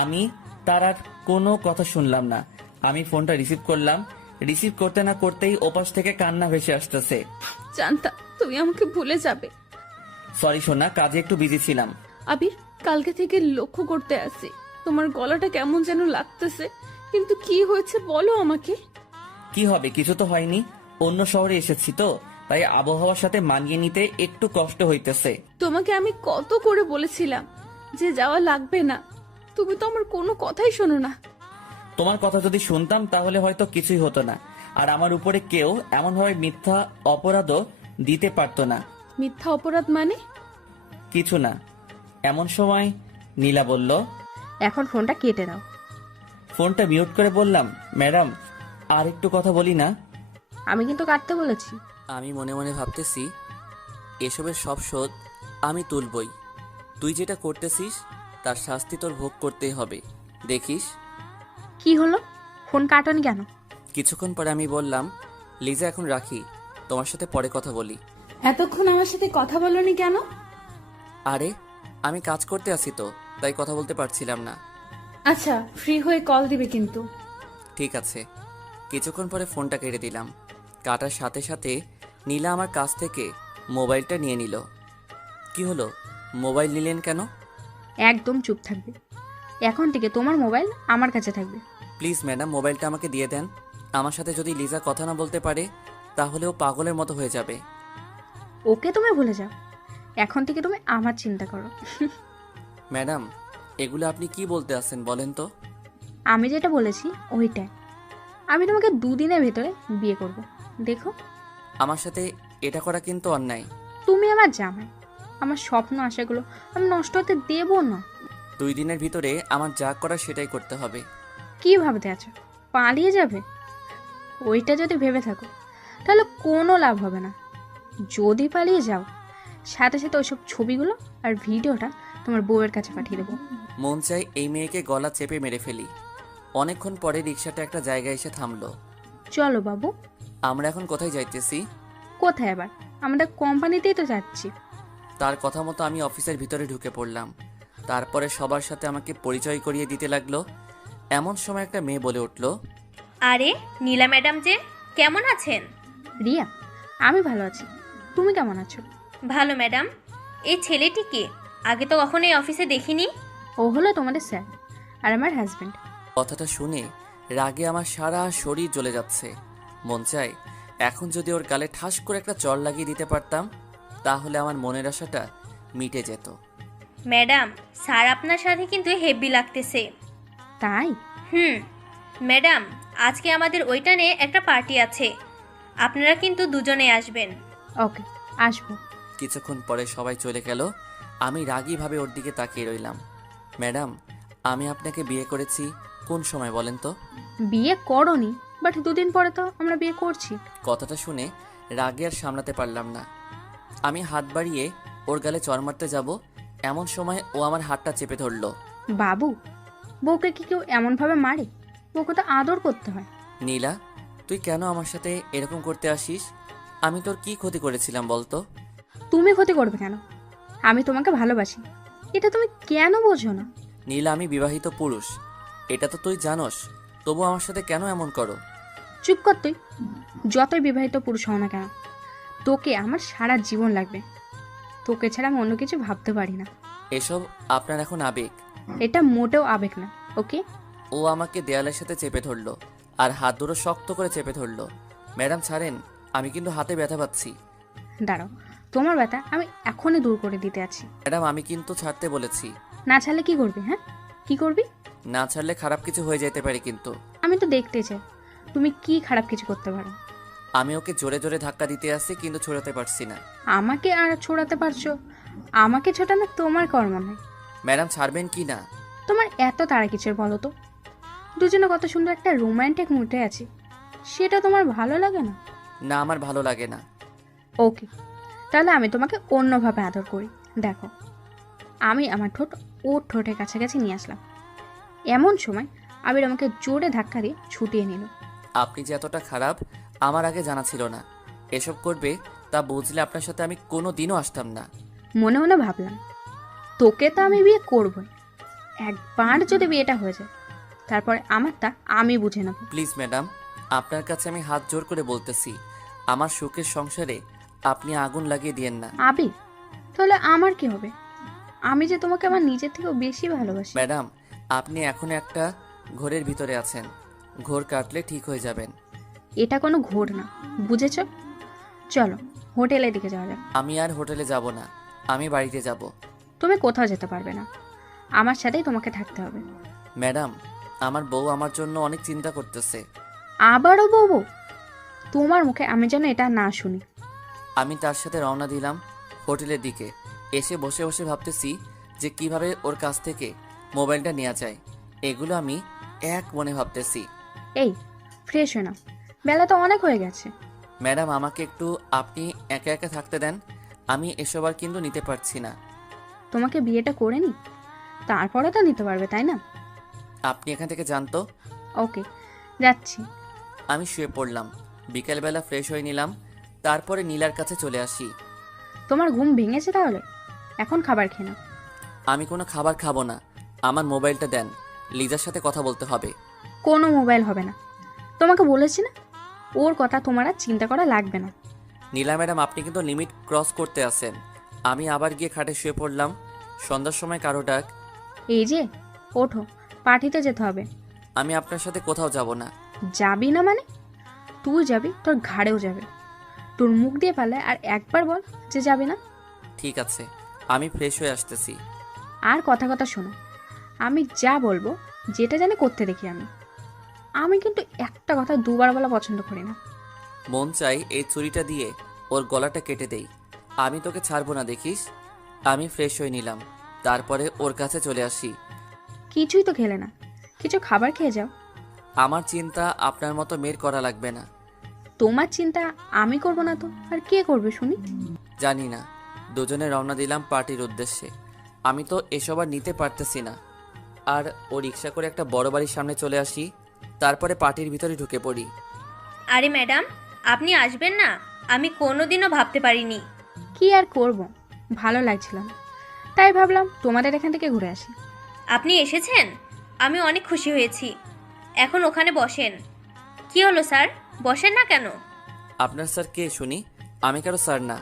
আমি তার আর কোনো কথা শুনলাম না। আমি ফোনটা রিসিভ করলাম। রিসিভ করতে না করতেই ওপাশ থেকে কান্না ভেসে আসতেছে। জানতা তুমি আমাকে ভুলে যাবে। সরি সোনা, কাজে একটু বিজি ছিলাম। আবির, কালকে থেকে লক্ষ্য করতে আসি তোমার গলাটা কেমন যেন লাগতেছে, কিন্তু কি হয়েছে বলো আমাকে। কি হবে, কিছু তো হয়নি। অন্য শহরে এসেছি তো, তাই আবহাওয়ার সাথে মানিয়ে নিতে একটু কষ্ট হইতেছে। তোমাকে আমি কত করে বলেছিলাম যে যাওয়া লাগবে না, তুমি তো আমার কোনো কথাই শোনো না। তোমার কথা যদি শুনতাম তাহলে হয়তো কিছুই হতো না, আর আমার উপরে কেউ এমনভাবে মিথ্যা অপরাধও দিতে পারতো না। মিথ্যা অপরাধ মানে? কিছু না। এমন সময় নীলা বলল, এখন ফোনটা কেটে দাও। ফোনটা মিউট করে বললাম, ম্যাডাম আর একটু কথা বলি না? আমি কিন্তু কাটতে বলেছি। আমি মনে মনে ভাবতেছি, এসবের সব শোধ আমি তুলবই। তুই যেটা করতেছিস তার শাস্তি তোর ভোগ করতেই হবে, দেখিস। কি হলো, ফোন কাটনি কেন? কিছুক্ষণ পরে আমি বললাম, লিজা এখন রাখি, তোমার সাথে পরে কথা বলি। এতক্ষণ আমার সাথে কথা বলনি কেন? আরে আমি কাজ করতে আছি তো, তাই কথা বলতে পারছিলাম না। আচ্ছা, ফ্রি হয়ে কল দিবে কিন্তু। ঠিক আছে। কিছুক্ষণ পরে ফোনটা কেটে দিলাম। কাটার সাথে সাথে নীলা আমার কাছ থেকে মোবাইলটা নিয়ে নিল। কি হলো, মোবাইল নিলেন কেন? একদম চুপ থাকবে। এখন থেকে তোমার মোবাইল আমার কাছে থাকবে। প্লিজ ম্যাডাম, মোবাইলটা আমাকে দিয়ে দেন। আমার সাথে যদি লিজা কথা না বলতে পারে তাহলে ও পাগলের মতো হয়ে যাবে। ওকে তুমি ভুলে যাও, এখন থেকে তুমি আমার চিন্তা করো। ম্যাডাম, এগুলো আপনি কি বলতে আছেন বলেন তো? আমি যেটা বলেছি ওইটাই। আমি তোমাকে 2 দিনের ভেতরে বিয়ে করব, দেখো। আমার সাথে এটা করা কিন্তু অন্যায়। তুমি আমার জামাই, আমার স্বপ্ন আশাগুলো আমি নষ্ট হতে দেবো না। 2 দিনের ভিতরে আমার যা করা সেটাই করতে হবে। কি ভাবতে আছো, পালিয়ে যাবে? ওইটা যদি ভেবে থাকো তাহলে কোনো লাভ হবে না। যদি পালিয়ে যাও, সাথে সাথে ওইসব ছবিগুলো আর ভিডিওটা তোমার বউয়ের কাছে পাঠিয়ে দেবো। মন চাই এই মেয়েকে গলা চেপে মেরে ফেলি। অনেকক্ষণ পরে রিক্সাটা একটা জায়গায় এসে থামলো। চলো বাবু। আমরা এখন কোথায় যাইতেছি? কোথায় আবার, আমাদের কোম্পানিতেই তো যাচ্ছি। তার কথা মতো আমি অফিসের ভিতরে ঢুকে পড়লাম। তারপরে সবার সাথে আমাকে পরিচয় করিয়ে দিতে লাগলো। এমন সময় একটা মেয়ে বলে উঠল, আরে নীলা ম্যাডাম যে, কেমন আছেন? রিয়া, আমি ভালো আছি, তুমি কেমন আছো? ভালো ম্যাডাম। এই ছেলেটি কে? আগে তো কখনো এই অফিসে দেখিনি। ও হলো তোমাদের স্যার আর আমার হাজবেন্ড। কথাটা শুনে রাগে আমার সারা শরীর জ্বলে যাচ্ছে। মন চায় এখন যদি ওর গালে ঠাস করে একটা চড় লাগিয়ে দিতে পারতাম তাহলে আমার মনের আশাটা মিটে যেত। ম্যাডাম, স্যার আপনার সাথে কিন্তু হেভি লাগতেছে। তাই? ম্যাডাম, আজকে আমাদের ওইটানে একটা পার্টি আছে, আপনারা কিন্তু দুজনে আসবেন। ওকে, আসবো। কিছুক্ষণ পরে সবাই চলে গেল। আমি রাগীভাবে ওর দিকে তাকিয়ে রইলাম। ম্যাডাম, আমি আপনাকে বিয়ে করেছি কোন সময় বলেন তো? বিয়ে করনি, বাট 2 দিন পরে তো আমরা বিয়ে করছি। কথাটা শুনে রাগে আর সামলাতে পারলাম না। আমি হাত বাড়িয়ে ওর গালে চড় মারতে যাব, এমন সময় ও আমার হাতটা চেপে ধরলো। বাবু, বউকে কি কেউ এমনভাবে মারে? বউকে তো আদর করতে হয়। নীলা, তুই কেন আমার সাথে এরকম করতে আসিস? আমি তোর কি ক্ষতি করেছিলাম বলতো? তুমি ক্ষতি করবে কেন? আমি তোমাকে ভালোবাসি, এটা তুমি কেন বোঝো না? নীলা, আমি বিবাহিত পুরুষ, এটা তো তুই জানোস, তবু আমার সাথে কেন এমন করো? চুপ কর তুই। যতই বিবাহিত পুরুষ হও না কেন, তোকে আমার সারা জীবন লাগবে। তোকে ছাড়া আমি অন্য কিছু ভাবতে পারি না। এসব আপনার এখন আবেগ। এটা মোটেও আবেগ না, ওকে? ও আমাকে দেয়ালের সাথে চেপে ধরলো আর হাত দুটো শক্ত করে চেপে ধরলো। ম্যাডাম ছাড়েন, আমি কিন্তু হাতে ব্যথা পাচ্ছি। দাঁড়াও, তোমার ব্যথা আমি এখনই দূর করে দিতে আছি। ম্যাডাম, আমি কিন্তু ছাড়তে বলেছি। না ছাড়লে কি করবি? হ্যাঁ, কি করবি? না ছাড়লে খারাপ কিছু হয়ে যেতে পারে কিন্তু। আমি তো দেখতে চাই তুমি কি খারাপ কিছু করতে পারো। আমি ওকে জোরে জোরে ধাক্কা দিতে আসছি কিন্তু ছড়াতে পারছি না। আমাকে আর ছোড়াতে পারছো? আমাকে ছোটানো তোমার কর্ম নয়। ম্যাডাম, ছাড়বেন কি না? তোমার এত তারা কিসের বলো তো? দুজনে কত সুন্দর একটা রোমান্টিক মুডে আছি, সেটা তোমার ভালো লাগে না? না, আমার ভালো লাগে না। ওকে, তাহলে আমি তোমাকে অন্যভাবে আদর করি, দেখো, আমি আমার ঠোঁট ওর ঠোঁটের কাছাকাছি নিয়ে আসলাম। এমন সময় আবির আমাকে জোরে ধাক্কা দিয়ে ছুটিয়ে নিল। আপনি যে এতটা খারাপ আমার আগে জানা ছিল না। এসব করবে তা বুঝলে আপনার সাথে আমি কোনো দিনও আসতাম না। মনে মনে ভাবলাম, তোকে তো আমি বিয়ে করবই, একবার যদি বিয়েটা হয়ে যায় তারপরে আমারটা আমি বুঝে নেব। প্লিজ ম্যাডাম, আপনার কাছে আমি হাত জোর করে বলতেছি, আমার সুখের সংসারে আপনি আগুন লাগিয়ে দিয়েন না। আবির, তাহলে আমার কি হবে? আমি যে তোমাকে আমার নিজের থেকেও বেশি ভালোবাসি। ম্যাডাম, আপনি এখন একটা ঘোরের ভিতরে আছেন। ঘোর কাটলে ঠিক হয়ে যাবেন। এটা কোনো ঘোর না, বুঝেছ? চলো হোটেলের দিকে যাওয়া যাক। আমি আর হোটেলে যাব না, আমি বাড়িতে যাব। তুমি কোথাও যেতে পারবে না, আমার সাথেই তোমাকে থাকতে হবে। ম্যাডাম, আমার বউ আমার জন্য অনেক চিন্তা করতেছে। আবারও বউ? তোমার মুখে আমি যেন এটা না শুনি। আমি তার সাথে রওনা দিলাম হোটেলের দিকে। এসে বসে বসে ভাবতেছি যে কিভাবে ওর কাছ থেকে মোবাইলটা নেওয়া যায়। এগুলো আমি এক মনে ভাবতেছি। এই, ফ্রেশ হয়ে নাও, বেলা তো অনেক হয়ে গেছে। ম্যাডাম, আমাকে একটু আপনি একা একা থাকতে দেন। আমি এসব আর কিন্তু নিতে পারছি না। তোমাকে বিয়েটা করে নি, তারপরে তো নিতে পারবে, তাই না? আপনি এখান থেকে যান তো। ওকে, যাচ্ছি। আমি শুয়ে পড়লাম। বিকেলবেলা ফ্রেশ হয়ে নিলাম, তারপরে নীলার কাছে চলে আসি। তোমার ঘুম ভেঙেছে তাহলে? এখন খাবার খেয়ে নাও। আমি কোনো খাবার খাবো না, আমার মোবাইলটা দেন, লিজার সাথে কথা বলতে হবে। কোনো মোবাইল হবে না, তোমাকে বলেছি না, ওর কথা তোমার আর চিন্তা করা লাগবে না। নীলা ম্যাডাম, আপনি কিন্তু লিমিট ক্রস করতে আসেন। আমি আবার গিয়ে খাটে শুয়ে পড়লাম। সন্ধ্যার সময় কারো ডাক। এই যে, ওঠো, পার্টিতে যেতে হবে। আমি আপনার সাথে কোথাও যাব না। যাবি না মানে? তুই যাবি, তোর ঘাড়েও যাবে। তোর মুখ দিয়ে পারলে আর একবার বল যে যাবি না। ঠিক আছে, আমি ফ্রেশ হয়ে আসতেছি। আর কথা কথা শোনো, আমি যা বলবো যেটা জানি করতে দেখি আমি কিন্তু একটা কথা দুবার বলা পছন্দ করি না। মন চাই এই ছুরিটা দিয়ে ওর গলাটা কেটে দেই। আমি তোকে ছাড়বো না, দেখিস। আমি ফ্রেশ হয়ে নিলাম, তারপরে ওর কাছে চলে আসি। কিছুই তো খেলে না, কিছু খাবার খেয়ে যাও। আমার চিন্তা আপনার মতো মেয়ের করা লাগবে না। তোমার চিন্তা আমি করব না তো আর কে করবে শুনি? জানি না। দুজনে রওনা দিলাম পার্টির উদ্দেশ্যে। আমি তো এসব আর নিতে পারতেছি না। আর ও রিক্সা করে একটা বড় বাড়ির সামনে চলে আসি, তারপরে পার্টির ভিতরে ঢুকে পড়ি। আরে ম্যাডাম, আপনি আসবেন না? আমি কোনোদিনও ভাবতে পারিনি। কি আর করব, ভালো লাগছিল না, তাই ভাবলাম তোমাদের এখান থেকে ঘুরে আসি। আপনি এসেছেন, আমি অনেক খুশি হয়েছি। এখন ওখানে বসেন। কি হলো স্যার, বসেন না কেন? আপনার স্যার কে শুনি? আমি কারো স্যার না।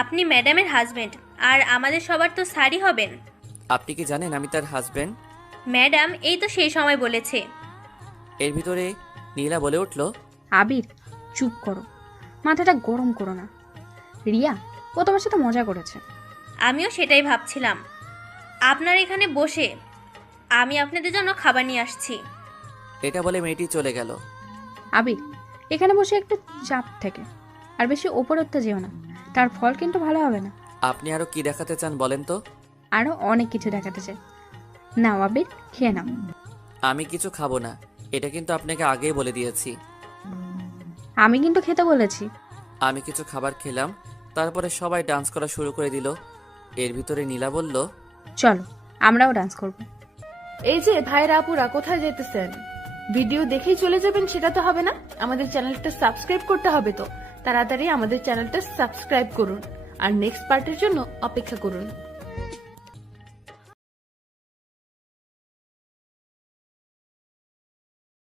আপনি ম্যাডামের হাজবেন্ড, আর আমাদের সবার তো স্যারই হবেন। আপনি কি জানেন আমি তার হাজবেন্ড? ম্যাডাম এই তো সেই সময় বলেছে। এর ভিতরে নীলা বলে উঠল, আবির, চুপ করো, মাথাটা গরম করো না। রিয়া, ও তোমার সাথে মজা করেছে। আমিও সেটাই ভাবছিলাম। আপনার এখানে বসে আমি আপনাদের জন্য খাবার নিয়ে আসছি। এটা বলে মেয়েটি চলে গেল। আবির, এখানে বসে একটু চাপ থেকে, আর বেশি ওপরে উঠতে যেও না, তার ফল কিন্তু ভালো হবে না। আপনি আরো কি দেখাতে চান বলেন তো? আরো অনেক কিছু দেখাতে চাই। নাও আবির, খেয়ে নাও। আমি কিছু খাবো না, এটা কিন্তু আপনাকে আগেই বলে দিয়েছি। আমি কিন্তু খেতে বলেছি। আমি কিছু খাবার খেলাম, তারপরে সবাই ডান্স করা শুরু করে দিল। এর ভিতরে নীলা বলল, চলো আমরাও ডান্স করব। এই যে ভাইরা আপুরা, কোথায় যেতেছেন? ভিডিও দেখেই চলে যাবেন সেটা তো হবে না, আমাদের চ্যানেলটা সাবস্ক্রাইব করতে হবে। তো তাড়াতাড়ি আমাদের চ্যানেলটা সাবস্ক্রাইব করুন আর নেক্সট পার্টের জন্য অপেক্ষা করুন।